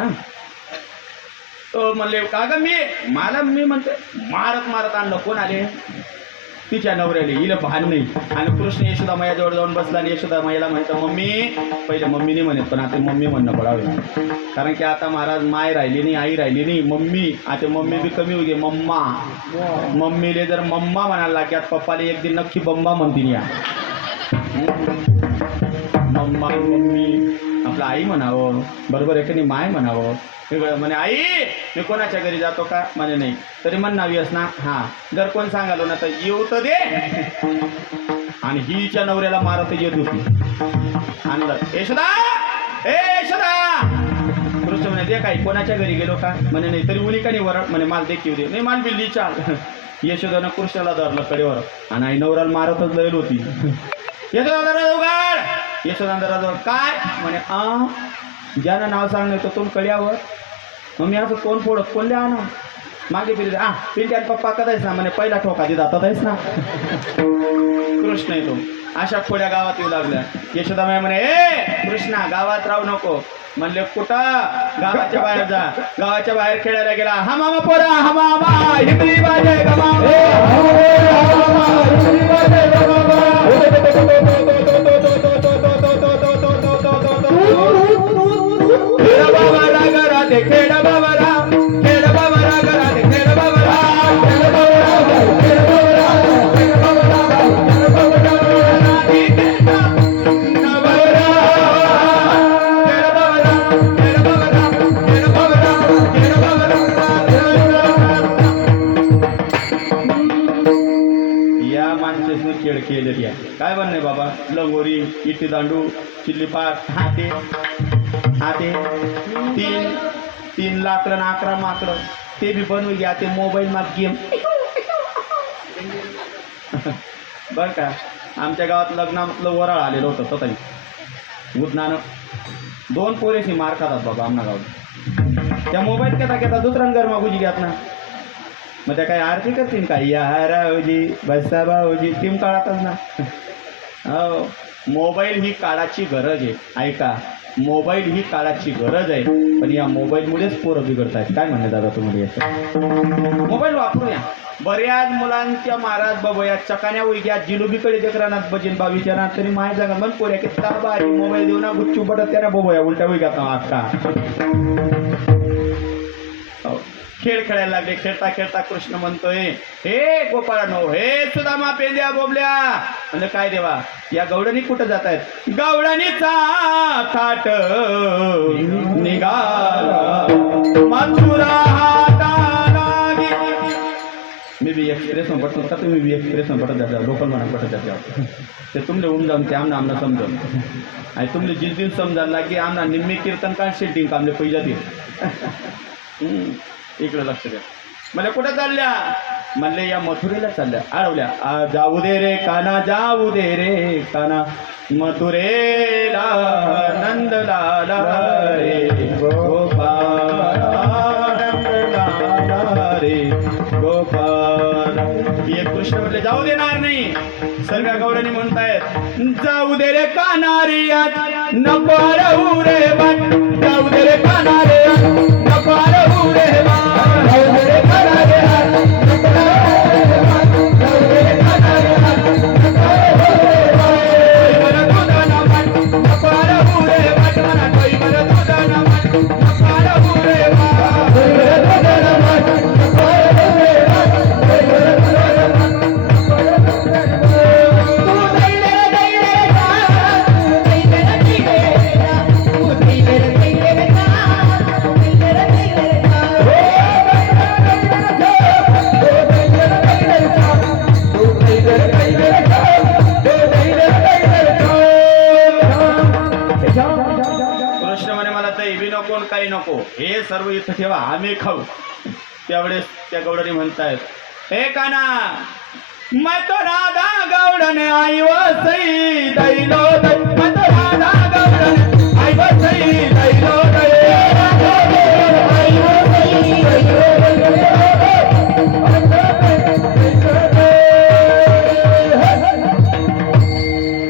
तो म्हणले का ग मी म्हणते मारत मारत आणलं. कोण आले? तिच्या नवऱ्याला हिला भान नाही. आणि कृष्ण यशोदा मैयाजवळ जाऊन बसला आणि यशोदा मैयाला म्हणतो मम्मी. पहिले मम्मी नाही म्हणत पण आता मम्मी म्हणणं पडावे, कारण की आता महाराज माय राहिली नाही, आई राहिली नाही, मम्मी. आता मम्मी बी कमी होती, मम्मा. मम्मीले जर मम्मा म्हणायला लागल्यात पप्पाला एक दिन नक्की बंबा म्हणतील या. मम्मा मम्मी आपलं आई म्हणावं, बरोबर आहे की नाही, माय म्हणावं. वेगळं म्हणे आई मी कोणाच्या घरी जातो का म्हणे नाही, तरी म्हण नावीस ना. हा जर कोण सांगालो ना तर येऊ तर दे. आणि हिच्या नवऱ्याला मारत येत होती. आणलं यशोदा ए यशोदा. कृष्ण म्हणे दे काही कोणाच्या घरी गेलो का म्हणे नाही, तरी उली का नाही वरड म्हणे माल दे येऊ दे. नाही माल बिल्ली चाल. यशोदानं कृष्णाला धरलं कडेवर आणि आई नवऱ्याला मारतच लईल होती. यशोदा दरवाजा उघड. यशोदा दरवाजा काय म्हणे ज्यानं नाव सांगणं तर तुम्ही कड्यावर. मग मी असं कोण फोडत कोण द्या ना मागे पिली पिंट्या पप्पा कदाच ना म्हणे पहिला ठोका दे जातात आहेस ना. कृष्ण येतो अशा खोड्या गावात येऊ लागल्या. यशोदा माय म्हणे ए कृष्णा गावात राहू नको. म्हणले कुठं गावाच्या बाहेर जा. गावाच्या बाहेर खेळायला गेला. हा मामा पोरा हा मामा हिंदरी बाजे खेळ बाबरा खेळ बाबरा घरात खेळ बाबरा खेळ बाबरा खेळ या माणसाने खेळ खेळले काय बनणे बाबा. लगोरी इटी दांडू चिल्लीपाट हाते हाते 3 लाकडं 11 माकडं ते बी बनवू घ्या. ते मोबाईल माग गेम बरं का. आमच्या गावात लग्नातलं वराळ आलेलं होतं स्वतःही उदनानं 2 पोरेशी मार खातात बाबा आमना गावात. त्या मोबाईल घेता दुसऱ्यानं घर मागूजी घ्यात ना. मग त्या काही आरती करतील काय या रावजी बसा भाऊजी टीम काढातच ना. हो मोबाईल ही काळाची गरज आहे. ऐका मोबाईल ही काळाची गरज आहे पण या मोबाईलमुळेच पोरं बिघडत आहेत. काय म्हणणे दादा तुम्हाला याचं. मोबाईल वापरूया. बऱ्याच मुलांच्या महाराज बाबा या चकान्या उग्या जिलुबीकडे देखरानात बजेन बा विचारा तरी माय जागा मन पोऱ्या की ताबारी मोबाईल देऊ ना गुच्चू पडत त्याला बाबा उलट्या उग्यात आता खेळ खेळायला लागले. खेळता खेळता कृष्ण म्हणतोय हे गोपाळानो हे सुदामा पेंद्या बोबल्या. म्हणजे काय देवा या गवळणी कुठं जात आहेत. गवळणीचा थाट निघाला मथुरा हाताला. मी बी एक्सप्रेस पटत होता तुम्ही बी एक्सप्रेस पटत जाता लोकल म्हणा पटत जाता ते तुमले होऊन जाऊन ते आमना आमना समजून आणि तुमले जिस दिन समजायला की आमना निम्मे कीर्तन का शेटिंग का आमले पहिल्या दिन. इकडे लक्ष द्या. म्हणजे कुठं चालल्या म्हणले या मथुरेला चालल्या आळवल्या. जाऊ दे रे काना जाऊ दे रे काना मथुरेला नंदलाला रे गोपाल नंदलाला रे गोपाल. एक कृष्ण म्हटले जाऊ देणार नाही. सर्व गौडणी म्हणतायत जाऊ दे रे कानारी नको रहू रे बन. जाऊ दे रे कानारे नको रहू रे बन. काही नको हे सर्व इथं ठेवा आम्ही खाऊ. त्यावेळेस त्या गौडणी म्हणतायत हे काना मैं तो राधा गौडने आई वसई दैलो दै. मैं तो राधा गौडने आई वसई दैलो दै.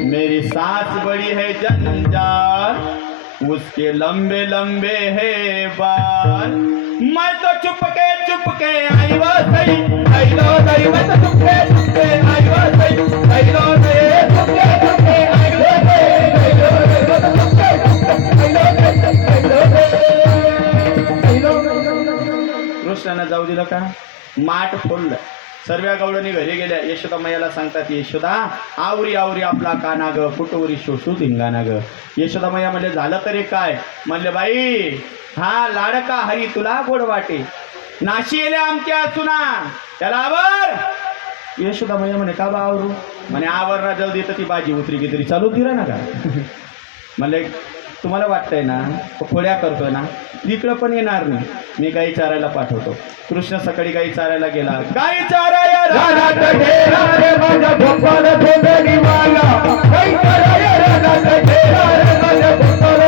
मेरी सास बड़ी है जंजाल उसके लंबे लंबे है बाल. मैं तो चुपके आई वो सही आई लो सही मैं तो चुपके आई वो सही आई लो सही चुपके आई लो सही आई लो सही मैं तो चुपके आई लो सही कृष्णानं जाऊ दिलं का माठ फोडलं सर्व गवळणी घरी गेल्या यशोदा मैयाला सांगतात यशोदा आवरी आवरी आपला काना ग कुटवरी शोषू धिंगाणा ग यशोदा मैया म्हणले झालं तरी काय म्हणले बाई हा लाडका हरी तुला गोड वाटे नाशी येले आमच्या सुना त्याला आवर यशोदा मैया म्हणे का बा आवरू म्हणे आवरना जल्दी तर ती बाजी उतरी की तरी चालू दिला ना का म्हणले तुम्हाला वाटतंय ना खोड्या करतोय ना इकडं पण येणार नाही मी गाई चारायला पाठवतो कृष्ण सकाळी गाई चारायला गेला गाई चाराया रानात गेला रे माझ्या गोपाल धोंडणीवाला गाई चाराया रानात गेला रे माझ्या गोपाल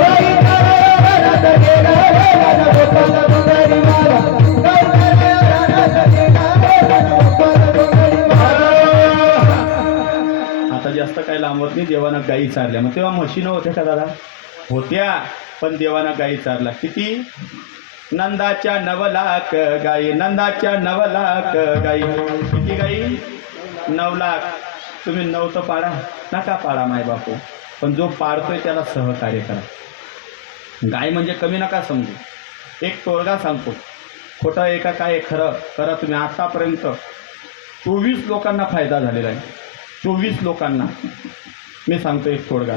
गाई चाराया रानात गेला रे माझ्या गोपाल धोंडणीवाला गाई चाराया रानात गेला रे माझ्या गोपाल धोंडणीवाला आता जास्त काय लांबत नाही देवानं गाई चारल्या मग तेव्हा म्हशी नव्हत्या का दादा होत्या पण देवानं गाई चारला किती नंदाच्या 9 लाख गाई नंदाच्या 9 लाख गाई किती गाई 9 लाख तुम्ही 9 तर पाडा नका पाडा माय बापू पण जो पाडतोय त्याला सहकार्य करा गाय म्हणजे कमी नका समजू एक तोडगा सांगतो खोटं आहे का काय खरं करा तुम्ही आतापर्यंत 24 लोकांना फायदा झालेला आहे 24 लोकांना मी सांगतो एक तोडगा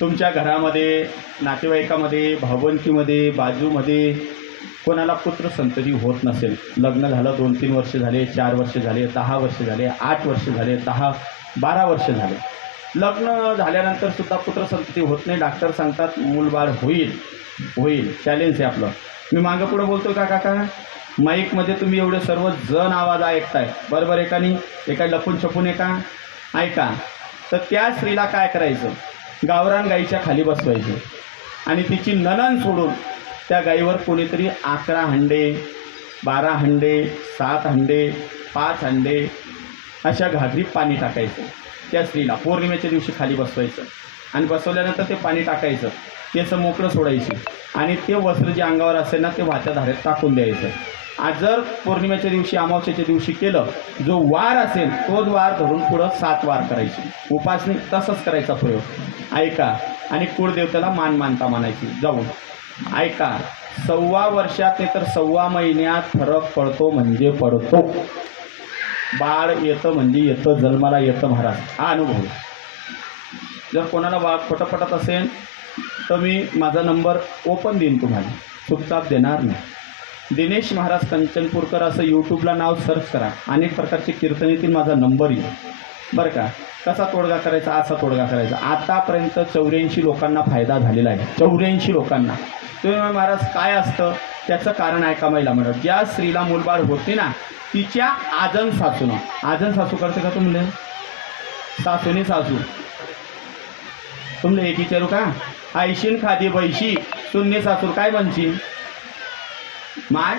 तुमच्या घरामध्ये नातेवाईकामध्ये भावबंदीमध्ये बाजूमध्ये कोणाला पुत्र संतती होत नसेल लग्न झालं 2-3 वर्ष झाले 4 वर्ष झाले 10 वर्ष झाले 8 वर्ष झाले 10-12 वर्ष झाले लग्न झाल्यानंतर सुद्धा पुत्र संतती होत नाही डॉक्टर सांगतात मूलबाळ होईल चॅलेंज आहे आपलं मी मागं पुढं बोलतो का काका माईकमध्ये तुम्ही एवढे सर्व जण आवाज ऐकताय बरोबर आहे का नाही एका लपून छपून आहे का ऐका तर त्या स्त्रीला काय करायचं गावरान गाईच्या खाली बसवायचं आणि तिची नणन सोडून त्या गाईवर कोणीतरी 11 हंडे 12 हंडे 7 हंडे 5 हंडे अशा घागरीत पाणी टाकायचं त्या स्त्रीला पौर्णिमेच्या दिवशी खाली बसवायचं आणि बसवल्यानंतर ते पाणी टाकायचं केस मोकळं सोडायची आणि ते वस्त्र जे अंगावर असेल ना ते वाहत्या धारेत टाकून द्यायचं आज जर पौर्णिमेच्या दिवशी अमावस्येच्या दिवशी केलं जो वार असेल तोच वार धरून पुढं 7 वार करायची उपासनी तसंच करायचा प्रयोग ऐका आणि कुळदेवतेला मानता मानायची जाऊन ऐका 1.25 वर्षात नाही तर 1.25 महिन्यात फरक पडतो म्हणजे पडतो बाळ येतं म्हणजे येतं जन्माला येतं महाराज हा अनुभव जर कोणाला बाळ खोटं पटत असेल तर मी माझा नंबर ओपन देईन तुम्हाला चुपचाप देणार नाही दिनेश महाराज कंचनपूरकर असं यूट्यूबला नाव सर्च करा अनेक प्रकारचे कीर्तनेतील माझा नंबर येईल बरं का कसा तोडगा करायचा असा तोडगा करायचा आतापर्यंत 84 लोकांना फायदा झालेला आहे 84 लोकांना तुम्ही महाराज काय असतं त्याचं कारण ऐका महिला म्हणत ज्या स्त्रीला मूलबाळ होते ना तिच्या आजन सासू करते का तुमले सासूने सासू तुमले एक विचारू का आयशीन खादी बैशी सुन्नी सासूर काय म्हणशी माय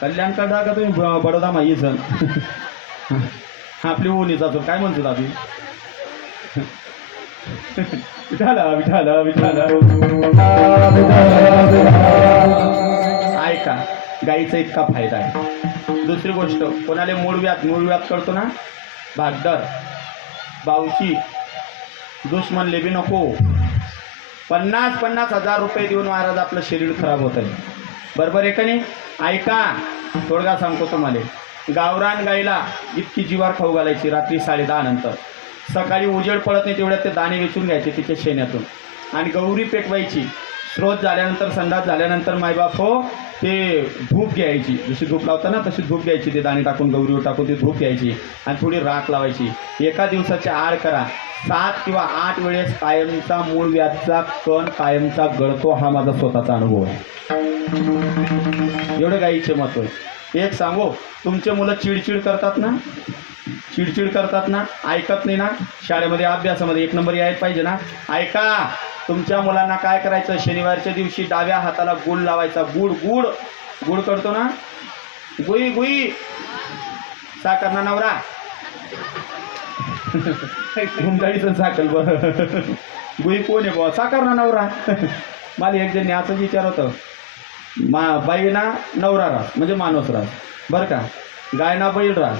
कल्याण करता का तुम्ही बडोदा माई सण आपली ओनी सासूर काय म्हणतो दाबी विठाला ऐका गाईचा इतका फायदा आहे दुसरी गोष्ट कोणाला मूळ व्याध करतो ना भागदर बावशी दुश्मन लेबी नको 50 हजार रुपये देऊन महाराज आपलं शरीर खराब होत आहे बरोबर आहे का नाही ऐका तोडगा सांगतो तुम्हाला गावरान गाईला इतकी जीवार खाऊ घालायची रात्री 10:30 नंतर सकाळी उजेड पडत नाही तेवढ्यात ते दाणे वेचून घ्यायचे तिच्या शेण्यातून आणि गौरी पेटवायची स्रोत झाल्यानंतर संडास झाल्यानंतर मायबाप हो ते धूप घ्यायची जशी धूप लावता ना तशी धूप घ्यायची ते दाणे टाकून गौरीवर टाकून ती धूप घ्यायची आणि थोडी राख लावायची एका दिवसाच्या आड करा 7 किंवा 8 वेळेस कायमचा मूळ व्याधचा कण कायमचा गळतो हा माझा स्वतःचा अनुभव आहे एवढे गाईचे महत्व आहे एक सांगू तुमचे मुलं चिडचिड करतात ना ऐकत नाही ना शाळेमध्ये अभ्यासामध्ये 1 नंबर यायला पाहिजे ना ऐका तुमच्या मुलांना काय करायचं शनिवारच्या दिवशी डाव्या हाताला गुळ लावायचा गुळ करतो ना गुई साखर ना नवरा गुंडाळीचं साखर बरं गुई कोण आहे बुवा साखर ना नवरा मला एक जण याचं विचार होतं बाई ना नवरा रास म्हणजे माणूस रास बरं का. गाय ना बैल रास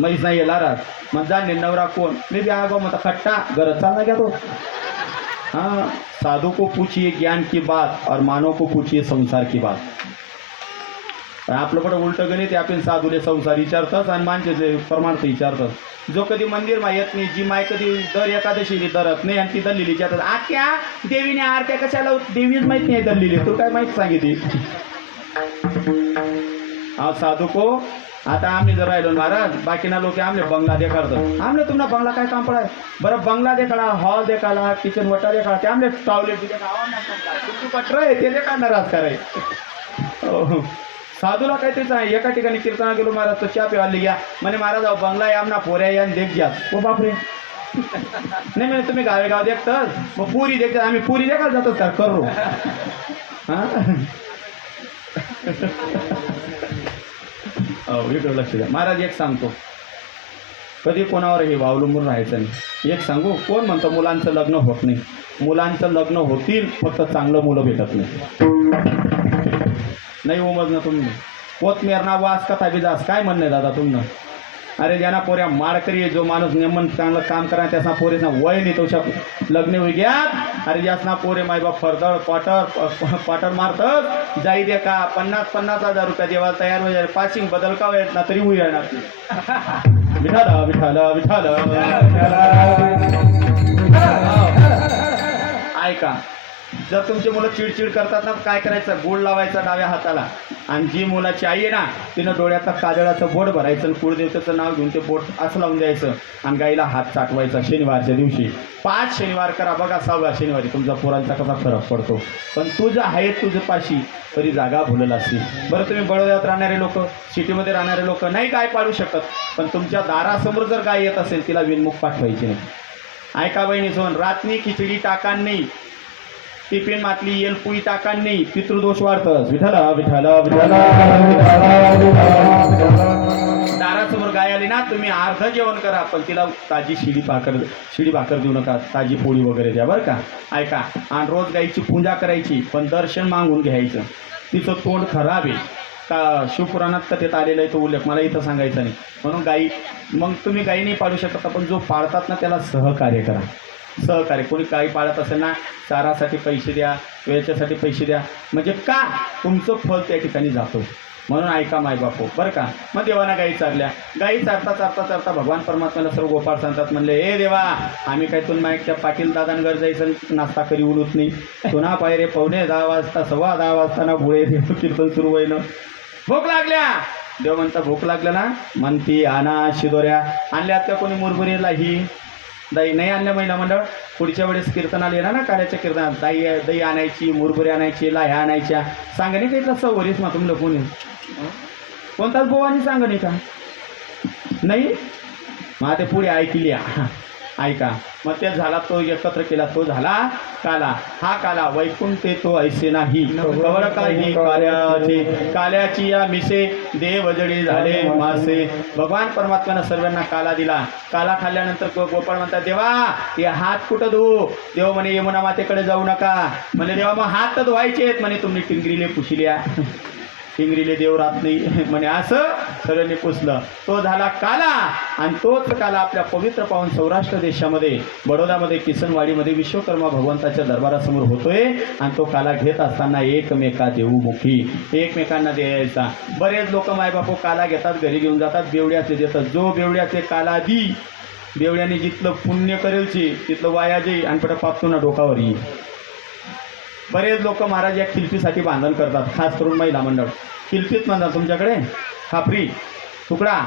म्हैस ना येला रास. मग जाणे नवरा कोण मी बी आगो मग खट्टा गरज चालना क्या तो. हाँ, साधु को पूछिए ज्ञान की बात और मानव को पूछिए संसार की बात. आपलं पण उलट गणित आपण साधूले संसार विचारतात आणि माणसाचे परमार्थ विचारतात. जो कधी मंदिर मा येत नाही, जी माय कधी दर एकादशी धरत नाही आणि ती दल्लीली विचारतात आत्या देवीने आरत्या कशाला देवीच माहित नाही दल्लीली तू काय माहित सांगितली. हा साधू को आता आम्ही जर राहिलो महाराज बाकीना लोक आमले बंगला देखाडतात. आमले तुम्हाला बंगला काय काम पडाय बरं बंगला देखाडा हॉल देखाडा किचन वटा देखाडा ते आमले टॉयलेट तुमची पत्र आहे ते देखाडणार आज कराय. साधूला काय त्याचं आहे एका ठिकाणी कीर्तना गेलो महाराज तो चहा पिवायला घ्या म्हणे महाराज अहो बंगला आहे आमना पोऱ्या या देख घ्या. ओ बापरे नाही म्हणे तुम्ही गावेगाव देखतात मग पुरी देखतात आम्ही पुरी देखायला जातो का करू. हां इकडं लक्ष द्या महाराज. एक सांगतो कधी कोणावर हे अवलंबून राहायचं नाही. एक सांगू कोण म्हणतं मुलांचं लग्न होत नाही. मुलांचं लग्न होतील फक्त चांगलं मुलं भेटत नाही उमज ना तुम्ही कोथमेर ना वास कथा बिजास काय म्हणणं आहे दादा तुमनं. अरे ज्यांना पोऱ्या मारकरी जो माणूस नेमन चांगलं काम करा त्याचा पोरेना वय नाही तो लग्न होई घ्या. अरे ज्यासना पोरे मायबाप फरदळ क्वार्टर मारतात जाई दे का 50,000 रुपये देवाला तयार होईल पासिंग बदल का येत ना तरी होईल येणार. विठाला विठाला विठाला ऐका जर तुमची मुलं चिडचिड करतात ना काय करायचं गोड लावायचा डाव्या हाताला आणि जी मुलाची आई आहे ना तिनं डोळ्याचा काजळाचं बोट भरायचं आणि कुळदेवतेचं नाव घेऊन ते बोट असं लावून द्यायचं आणि गाईला हात चाटवायचा शनिवारच्या दिवशी. 5 शनिवार करा बघा 6व्या शनिवारी तुमचा पोरांचा कसा फरक पडतो. पण तुझं आहे तुझं पाशी तरी जागा भुलल असते. बरं तुम्ही बडोद्यात राहणारे लोक सिटीमध्ये राहणारे लोक नाही गाय पाळू शकत पण तुमच्या दारासमोर जर गाय येत असेल तिला विनमुख पाठवायची नाही. ऐका बहिणी सोन रातनी खिचडी टाकान नाही टिफिन मातली येल पुई टाकान नाही पितृदोष वाढतच. विठाला विठाला विठाला दारासमोर गाय आली ना तुम्ही अर्ध जेवण करा पण तिला ताजी शिडी भाकर देऊ नका ताजी पोळी वगैरे द्या बरं का. ऐका आणि रोज गाईची पूजा करायची पण दर्शन मागून घ्यायचं. तिचं तोंड खराब आहे का शिवपुराणात कथेत आलेलं आहे तो उल्लेख मला इथं सांगायचा नाही. म्हणून गाई मग तुम्ही गाई नाही पाळू शकता पण जो पाळतात ना त्याला सहकार्य करा. सहकार्य कोणी गाई पाळत असेल ना चारासाठी पैसे द्या वेळच्यासाठी पैसे द्या म्हणजे का तुमचं फळ त्या ठिकाणी जातो. म्हणून ऐका मायबापो बरं का. मग देवाना गाई चारल्या गाई चारता चारता चारता भगवान परमात्म्याला सर्व गोपाळ सांगतात म्हणले हे देवा आम्ही काय तुला माहीत त्या पाटील दादांगर जायचं नाश्ता करी उलूत नाही पुन्हा पायरे 9:15 वाजता 10:15 वाजताना भोळे देव कीर्तन सुरू होईन. भूक लागल्या देव म्हणता भूक लागल्या ना म्हणती आणा शिदोऱ्या आणल्यात का कोणी मुरमुरीला ही दही नाही आणल्या महिला मंडळ पुढच्या वेळेस कीर्तनाला येणार ना कार्याच्या कीर्तनात दही आणायची मुरमुरी आणायची लाह्या आणायच्या सांगणे काही तसं वरीस मग तुमलं कोणी कोणताच बोवानी सांगणे का नाही. मग ते पुढे ऐकली ऐका मग ते झाला तो एकत्र केला तो झाला काला. हा काला वैकुंठे तो ऐसे नाही खबर काही काल्याची या मिसे देव जडी झाले मासे. भगवान परमात्म्यानं सर्वांना काला दिला. काला खाल्ल्यानंतर गोपाळ म्हणतात देवा हे हात कुठं धुवू. देव म्हणे यमुना मातेकडे जाऊ नका म्हणे देवा मग हात तर धुवायचेत म्हणे तुम्ही टिंगरीले पुशिल्या टिंगरीले देव राहत नाही म्हणे असं सर्वांनी पुसलं. तो झाला काला आणि तोच काला आपल्या पवित्र पावन सौराष्ट्र देशामध्ये बडोदामध्ये किसनवाडीमध्ये विश्वकर्मा भगवंताच्या दरबारासमोर होतोय आणि तो काला घेत असताना एकमेका देऊमुखी एकमेकांना द्यायचा. बरेच लोक मायबापू काला घेतात घरी घेऊन जातात बेवड्याचे देतात. जो बेवड्याचे काला दी बेवड्याने जिथलं पुण्य करेलची तिथलं वाया जाई आणि पट पापतून डोकावर येईल. बरेच लोक महाराज या खिल्पीसाठी बांधण करतात खास करून महिला मंडळ खिल्पीत म्हणतात तुमच्याकडे खापरी तुकडा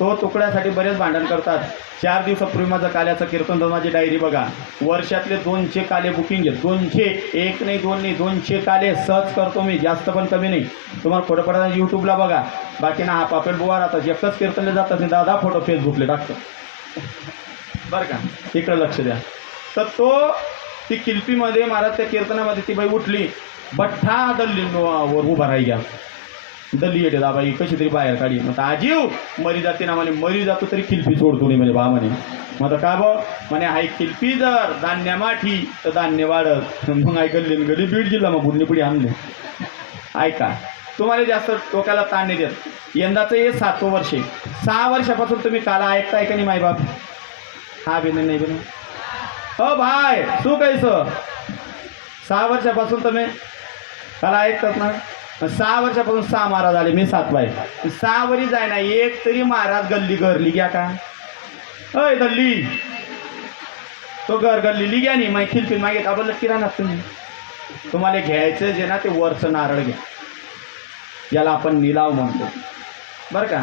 तो तुकड्यासाठी बरेच भांडण करतात. 4 दिवसापूर्वी माझं काल्याचं कीर्तन माझी डायरी बघा वर्षातले 200 काले बुकिंग आहेत 200 एक नाही 2 नाही 200 काले सर्च करतो मी जास्त पण कमी नाही. तुम्हाला फोटो पडा यूट्यूबला बघा बाकी ना हा पापेल बुवा राहतात एकच कीर्तनले जातात नाही 10 फोटो फेसबुकले टाकतात बरं का. इकडं लक्ष द्या. तर तो ती किल्पीमध्ये महाराज त्या कीर्तनामध्ये ती बाई उठली बठ्ठा दल्ली वर उभा राही घ्या दल्ली येते दाबाई कशी तरी बाहेर काढी मग आजीव मरी जाते ना म्हणे मरी जातो तरी किल्पी सोडतो नाही म्हणे बा म्हणे. मग का बा म्हणे हाय किल्पी जर धान्य माठी तर धान्य वाढत. मग आई गल्ली गली बीड जिल्हा मग बुडणी पुढे आणले ऐका, तुम्हाला जास्त डोक्याला ताण नाही देत. यंदाचं हे 7वं वर्ष आहे. 6 वर्षापासून तुम्ही काला ऐकताय का नाही मायबाप? हा बी नाही बी नाही. हो भाई तू कैसं 6 वर्षापासून तुम्ही काला ऐकतात ना? 6 वर्षापासून 6 महाराज आले, मी 7वा आहे. 6 वरी जाय ना एक तरी महाराज गल्ली गरली घ्या का? अय गल्ली तो गल्ली लिग्या नाही माहिती खिलपिल मागे का बोललं किराणा तुम्हाला घ्यायचं जे ना ते वरचं नारळ घ्या. याला आपण निलाव म्हणतो बरं का.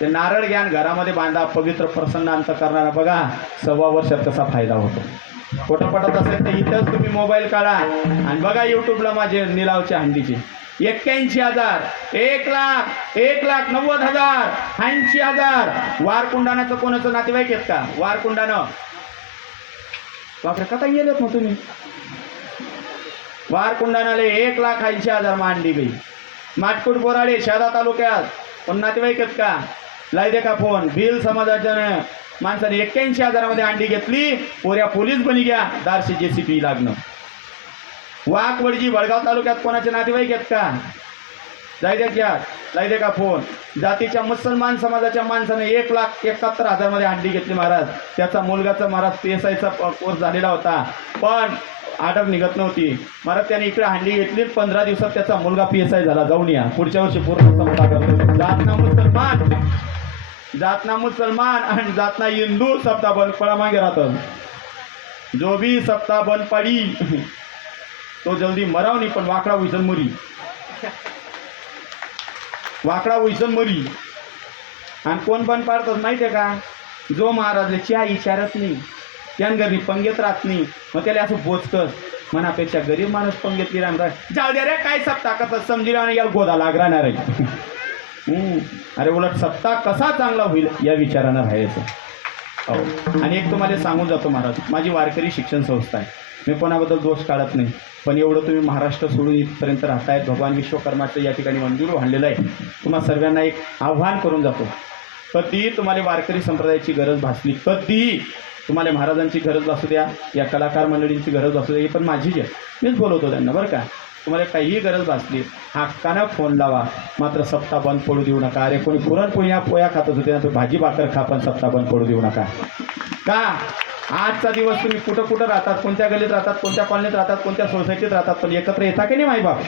ते नारळ घ्या आणि घरामध्ये बांधा, पवित्र प्रसन्न अंत करणारा बघा 1.25 वर्षात कसा फायदा होतो. खोटं पडत असेल तर इथंच तुम्ही मोबाईल काढा आणि बघा यूट्यूबला माझे निलावचे हंडीचे 81,000, 1,00,000, 1,90,000, 80,000. वारकुंडाण्याचं कोणाचं नातेवाईक आहेत का? वारकुंडानं बापरे कथा गेलेत मग तुम्ही. वारकुंडानाले 1,80,000 मांडली गई. माटकुट बोराडे शहादा तालुक्यात पण नातेवाईक आहेत का? लाई दे का फोन. भिल समाजाच्या माणसाने 81,000 मध्ये अंडी घेतली. पोऱ्या पोलीस बनी घ्या, दारशी JCB लागणं. वाकवडजी वडगाव तालुक्यात कोणाचे नातेवाईक आहेत का? जाय द्या घ्या, लाई दे का फोन. जातीच्या मुसलमान समाजाच्या माणसाने 1,71,000 मध्ये अंडी घेतली महाराज. त्याचा मुलगाचा महाराज PSIचा कोर्स झालेला होता पण ऑर्डर निघत नव्हती महाराज. त्याने इकडे हंडी घेतली. 15 दिवसात त्याचा मुलगा PSI झाला. जाऊन या पुढच्या वर्षी पूर्ण संपला करतो. जातना मुसलमान आणि जातना हिंदू सप्ताह बंद पडा मागे राहतं. जो भी सप्ताह बंद पडी तो जल्दी मराव नाही पण वाकडा हुईसन मरी. वाकडा हुईसन मरी. आणि कोण बंद पाडतात माहिती आहे का? जो महाराजले चहा विचारत नाही, त्यान घरी पंगेत राहत नाही, मग त्याला असं बोचतच. मनापेक्षा गरीब माणूस पंगेत राहणार. जाऊ द्या रे काय सप्ताह कसं समजीला आणि याला गोदा लाग राहणार आहे. अरे उलट सप्ताह कसा चांगला होईल या विचारानं राहायचं. हो. आणि एक तुम्हाला सांगून जातो महाराज, माझी वारकरी शिक्षण संस्था आहे. मी कोणाबद्दल दोष काढत नाही पण एवढं तुम्ही महाराष्ट्र सोडून इथपर्यंत राहतायत. भगवान विश्वकर्माचं या ठिकाणी मंदिर बांधलेलं आहे. तुम्हा सर्वांना एक आव्हान करून जातो, कधी तुम्हाला वारकरी संप्रदायाची गरज भासली, कधी तुम्हाला महाराजांची गरज भासू द्या, या कलाकार मंडळींची गरज भासू द्या, ही पण माझीच आहे. मीच बोलवतो त्यांना बरं का. तुम्हाला काहीही गरज भासली हक्कानं फोन लावा. मात्र सप्ताह बंद पडू देऊ नका. अरे कोणी पुरणपोळ्या पोया खातच होते ना, तो भाजी भाकर खा पण सप्ताह बंद पडू देऊ नका. का आजचा दिवस तुम्ही कुठं कुठं राहतात, कोणत्या गलीत राहतात, कोणत्या कॉलनीत राहतात, कोणत्या सोसायटीत राहतात, पण एकत्र येता की नाही मायबाप?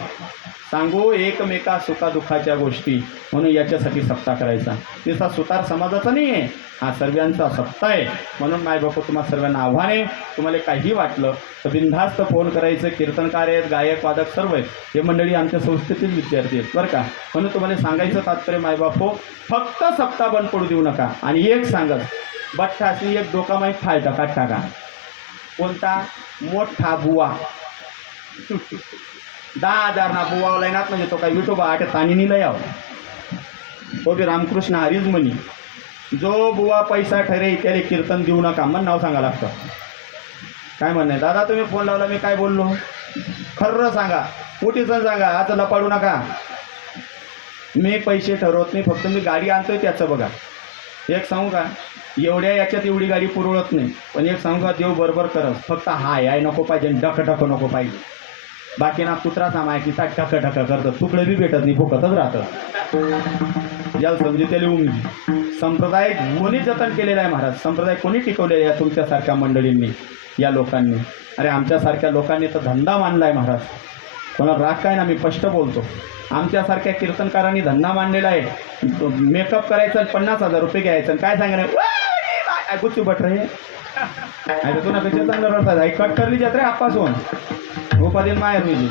सांगू एकमेका सुखादुःखाच्या गोष्टी. म्हणून याच्यासाठी सप्ताह करायचा. तिचा सुतार समाजाचा नाही आहे, हा सर्वांचा सप्ताह आहे. म्हणून मायबाप तुम्हाला सर्वांना आव्हान आहे, तुम्हाला काही वाटलं तर बिनधास्त फोन करायचं. कीर्तनकार आहेत, गायक वादक सर्व आहेत. हे मंडळी आमच्या संस्थेतील विद्यार्थी आहेत बरं का. म्हणून तुम्हाला सांगायचं तात्पर्य मायबाप हो, फक्त सप्ताह बंद पडू देऊ नका. आणि एक सांगत बठ्ठाशी एक डोका माहीत फायदा काढ टाका. कोणता? मोठा बुवा. 10,000 ना बुवा लाईनात म्हणजे तो काय विठोबा आठ तानिनीला याव. तो बी रामकृष्ण हरीच म्हणी. जो बुवा पैसा ठरे त्याला कीर्तन देऊ नका मन नाव सांगा लागतं. काय म्हणणं आहे दादा? तुम्ही फोन लावला, मी काय बोललो? खरं सांगा, मोठीचं सांगा, आता लपाडू नका. मी पैसे ठरवत नाही, फक्त मी गाडी आणतोय त्याचं बघा. एक सांगू का, एवढ्या याच्यात एवढी गाडी पुरवत नाही, पण एक सांगू का, देव बरोबर करत. फक्त हाय हाय नको पाहिजे, डक डक नको पाहिजे. बाकी ना कुत्राचा माहितीचा टक टक करतं, तुकडे बी भेटत नाही, फुकतच राहतं. याला समजी त्याला उमजी. संप्रदाय कोणी जतन केलेला आहे महाराज? संप्रदाय कोणी टिकवलेला आहे? तुमच्यासारख्या मंडळींनी, या लोकांनी. अरे आमच्यासारख्या लोकांनी तर धंदा मानला आहे महाराज. कोणाला राग काय ना, मी स्पष्ट बोलतो. आमच्यासारख्या कीर्तनकारांनी धंदा मांडलेला आहे. मेकअप करायचं 50,000 रुपये घ्यायचं. काय सांगणार गुच्ची बट रे आहे तुनापेक्षा चांगलं रडतात. आई कट करली जात रे आपासून उपाधीन माहेर होईल.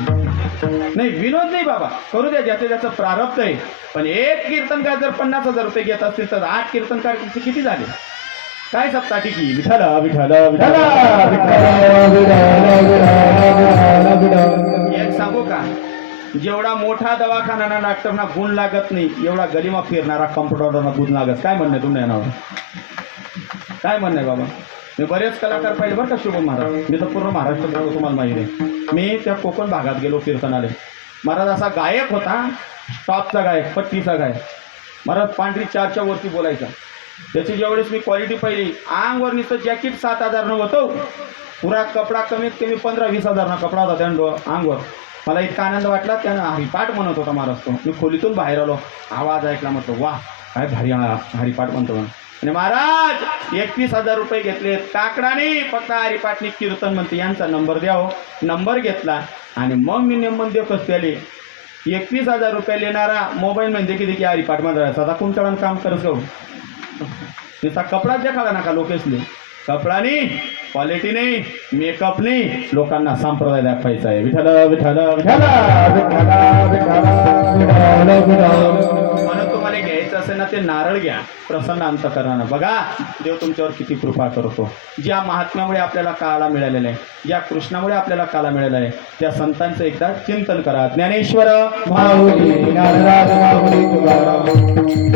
नाही विनोद नाही बाबा, करू द्या, ज्याचं ज्याचं प्रारब्ध आहे. पण एक कीर्तनकार जर 50,000 रुपये घेत असतील तर 8 कीर्तनकार किती झाले? काय सप्ताह टिकी? विठाला विठाला विठाला. एक सांगू का, जेवढा मोठा दवाखाना डॉक्टरना गुण लागत नाही, एवढा गलिमा फिरणारा कम्प्युटरना गुण लागत. काय म्हणणं आहे तुमच्या नावावर? काय म्हणणं आहे बाबा? मी बरेच कलाकार पाहिले बरं का शुभम महाराज. मी तर पूर्ण महाराष्ट्र बोलतो, तुम्हाला माहिती आहे. मी त्या कोकण भागात गेलो कीर्तनाले. महाराज असा गायक होता, स्टॉपचा गायक, पट्टीचा गायक. महाराज पांढरी 4च्या वरती बोलायचा. त्याची जेवढीच मी क्वालिटी पाहिली, अंगवर नुसतं जॅकेट 7,000 होतं. पुरा कपडा कमीत कमी 15-20 हजार कपडा होता त्या अंगवर. मला इतका आनंद वाटला, त्यानं हरिपाठ म्हणत होता महाराज तो. मी खोलीतून बाहेर आलो, आवाज ऐकला, म्हटलं वा काय भारी हरिपाठ म्हणतो म्हणून. आणि महाराज 31,000 रुपये घेतले काकडाने, फक्त हरिपाठनी कीर्तन म्हणते, यांचा नंबर द्या हो. नंबर घेतला आणि मग मी नेमन देव कसं आले. 31,000 रुपये लेणारा मोबाईल म्हणजे किती की हरिपाठ मध्ये राहायचा. आता कुंचळण काम करत जाऊ, तिचा कपडाच देखाडा नका लोकेशने. कपडानी, क्वालिटीने, मेकअपने लोकांना संप्रदाय दाखवायचा आहे. विठ्ठल विठ्ठल विठ्ठल म्हणून तुम्हाला घ्यायचं असेल ना ते नारळ घ्या, प्रसन्न अंतकरणानं. बघा देव तुमच्यावर किती कृपा करतो. ज्या महात्म्यामुळे आपल्याला काळा मिळालेला आहे, ज्या कृष्णामुळे आपल्याला काळा मिळालेला आहे, त्या संतांचं एकदा चिंतन करा. ज्ञानेश्वर माऊली ज्ञानराज माऊली तुकाराम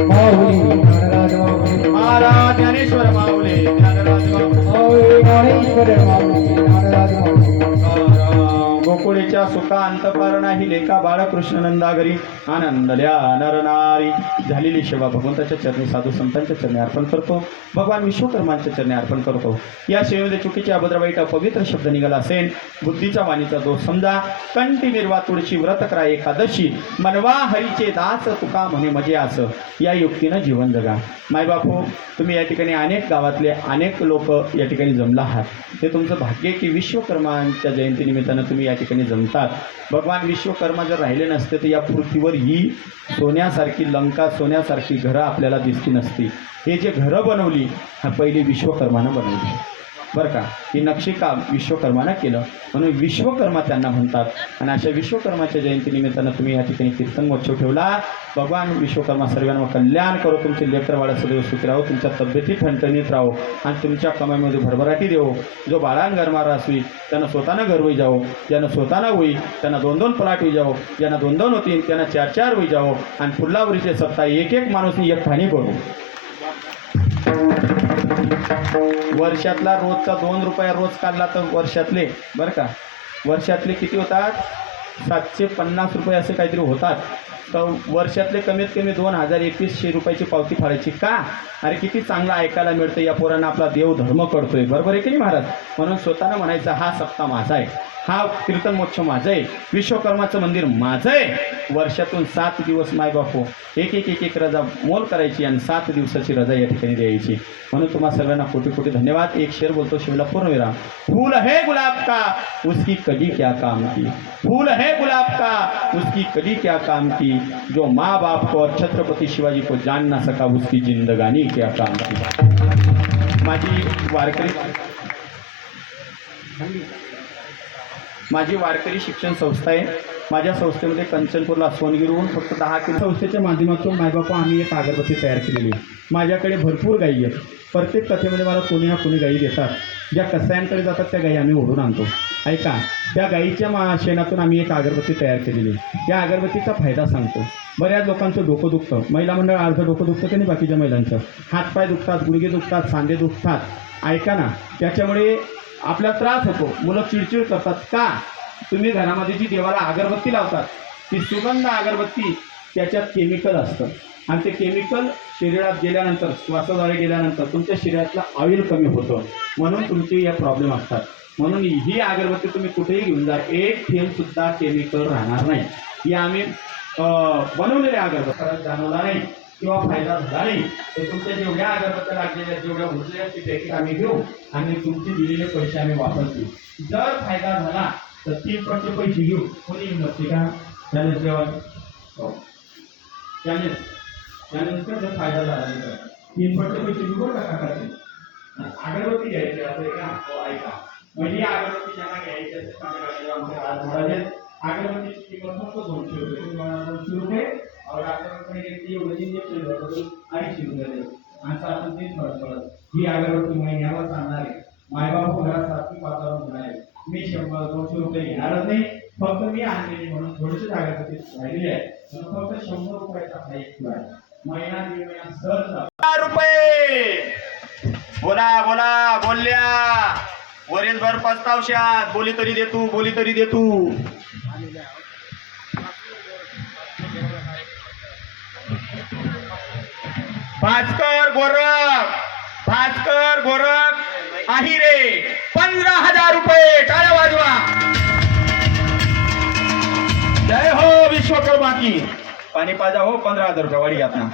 माऊली ज्ञानराज माऊली महाराज ज्ञानेश्वर माऊली ज्ञानराज माऊली. माऊली ज्ञानेश्वर माऊली ज्ञानराज माऊली. गोकुळीच्या सुखा अंतपारणा ही लेखा बाळकृष्ण नंदागरी आनंद द्या नरनारी. झालेली सेवा भगवंताच्या चरणी, साधू संतांच्या चरणी अर्पण करतो. भगवान विश्वकर्मांच्या चरणी अर्पण करतो. या सेवेमध्ये चुकीचे अभद्र वाईट अपवित्र शब्द निघाला असेल, बुद्धीचा वाणीचा दोष समजा. कंठी निर्वा तुळशी व्रत करा एकादशी, मनवा हरीचे दास तुका म्हणे मजे असं. या युक्तीनं जीवन जगा. मायबापू, तुम्ही या ठिकाणी अनेक गावातले अनेक लोक या ठिकाणी जमला आहात. ते तुमचं भाग्य की विश्वकर्मांच्या जयंतीनिमित्तानं तुम्ही या ठिकाणी जमतात. भगवान विश्वकर्मा जर राहिले नसते तर या पृथ्वीवर ही सोन्यासारखी लंका, सोन्यासारखी घरं आपल्याला दिसती नसती. हे जे घरं बनवली हा पहिली विश्वकर्मानं बनवली बरं का. ही नक्षीकाम विश्वकर्मानं केलं, म्हणून विश्वकर्मा त्यांना म्हणतात. आणि अशा विश्वकर्माच्या जयंतीनिमित्तानं तुम्ही या ठिकाणी कीर्तन महोत्सव ठेवला. भगवान विश्वकर्मा सर्वांना कल्याण करो. तुमचे लेकरवाडा सदैव सुखी राहो, तुमच्या तब्येती ठणठणीत राहो आणि तुमच्या कमाईमध्ये भरभराटी देवो. जो बाळान गरमारा असवी त्यांना स्वतःनं घर होई जावो, ज्यांना स्वतःनं होई त्यांना 2-2 प्लॉट होई जावो, ज्यांना 2-2 होतील त्यांना 4-4 होई जावो. आणि फुल्लावरीचे सत्ता एक माणूसनी एक ठाणी करू. वर्षातला रोजचा 2 रुपया रोज काढला तर वर्षातले बरं का, वर्षातले किती होतात? 750 रुपये असे काहीतरी होतात. तर वर्षातले कमीत कमी 2,021 रुपयाची पावती फाडायची का? अरे किती चांगलं ऐकायला मिळतं. या पोरांना आपला देव धर्म कळतोय, बरोबर आहे की नाही महाराज? म्हणून स्वतःनं म्हणायचं हा सप्ताह माझा आहे, हा कीर्तन मोक्ष माझं आहे, विश्वकर्माचं मंदिर माझं आहे. वर्षातून 7 दिवस मायबापो एक रजा मोल करायची आणि 7 दिवसाची रजा या ठिकाणी द्यायची. म्हणून तुम्हा सर्वांना कोटी कोटी धन्यवाद. एक शेर बोलतो शिवला पूर्णविराम. फूल है गुलाब का उसकी कली क्या काम की, फूल है गुलाब का उसकी कली क्या काम की, जो माँ बाप को और छत्रपति शिवाजी को जान ना सका उसकी जिंदगानी क्या काम की. माझी वारकरी शिक्षण संस्था आहे. माझ्या संस्थेमध्ये कंचनपूरला सोनगिरहून फक्त 10 किलो संस्थेच्या माध्यमातून मायबापा आम्ही एक अगरबत्ती तयार केलेली आहे. माझ्याकडे भरपूर गायी आहेत. प्रत्येक कथेमध्ये मला कोणी ना कोणी गायी देतात. ज्या कसायांकडे जातात त्या गायी आम्ही ओढून आणतो. ऐका, त्या गायीच्या शेणातून आम्ही एक अगरबत्ती तयार केलेली आहे. त्या अगरबत्तीचा फायदा सांगतो. बऱ्याच लोकांचं डोकं दुखतं, महिला मंडळ अर्ध डोकं दुखतं की नाही, बाकीच्या महिलांचं हातपाय दुखतात, गुडघे दुखतात, सांधे दुखतात. ऐका ना, त्याच्यामुळे आपल्याला त्रास होतो. मुलं चिडचिड करतात का? तुम्ही घरामध्ये जी देवाला अगरबत्ती लावतात ती सुगंध अगरबत्ती, त्याच्यात केमिकल असतं आणि ते केमिकल शरीरात गेल्यानंतर, श्वासाद्वारे गेल्यानंतर तुमच्या शरीरातलं ऑइल कमी होतं, म्हणून तुमचे या प्रॉब्लेम असतात. म्हणून ही अगरबत्ती तुम्ही कुठेही घेऊन जा, एक थेंबसुद्धा केमिकल राहणार नाही. ही आम्ही बनवलेल्या अगरबत्ती जाणवला नाही किंवा फायदा झाला नाही. तर तुमच्या जेवढ्या अगरबत्त्या लागलेल्या, जेवढ्या उरलेल्या ती पॅकेट आम्ही घेऊ आणि तुमचे दिलेले पैसे आम्ही वापरतो. जर फायदा झाला तर 3 पटचे पैसे घेऊ. कोणी नसते का? त्याने जेवण त्यानंतर जर फायदा झाला नाही तर 3 पटचे पैसे घेऊ बरं का काकाचे. अगरबत्ती घ्यायची असं का? ऐका, म्हणजे अगरबत्ती ज्यांना घ्यायची असते आमच्या अगरबत्तीची किंमत फक्त 200 रुपये. 200 रुपये और अगरबत्ती एवढी इंजेक्शन भरतो 250 रुपये असं आपण तेच फरक पडत. ही अगरबत्ती महिन्यावर चालणार आहे. मायबाप घरात सात्विक वातावरण होणार आहे. मी 100-200 रुपये घेणारच नाही. फक्त मी आणलेली म्हणून थोडीशी अगरबत्ती राहिलेली आहे. फक्त 100 रुपयाचा फायदा आहे. महिना 1.5 महिना सहज रुपये. बोला बोला बोलल्या वरील भर पस्तावशात. बोली तरी दे तू, बोली तरी दे तू. भास्कर गोरख आहिरे 15,000 रुपये. टाळ्या वाजवा. ठोकर बाकी पाणी पाजा हो 15,000 रुपये वाढी घातना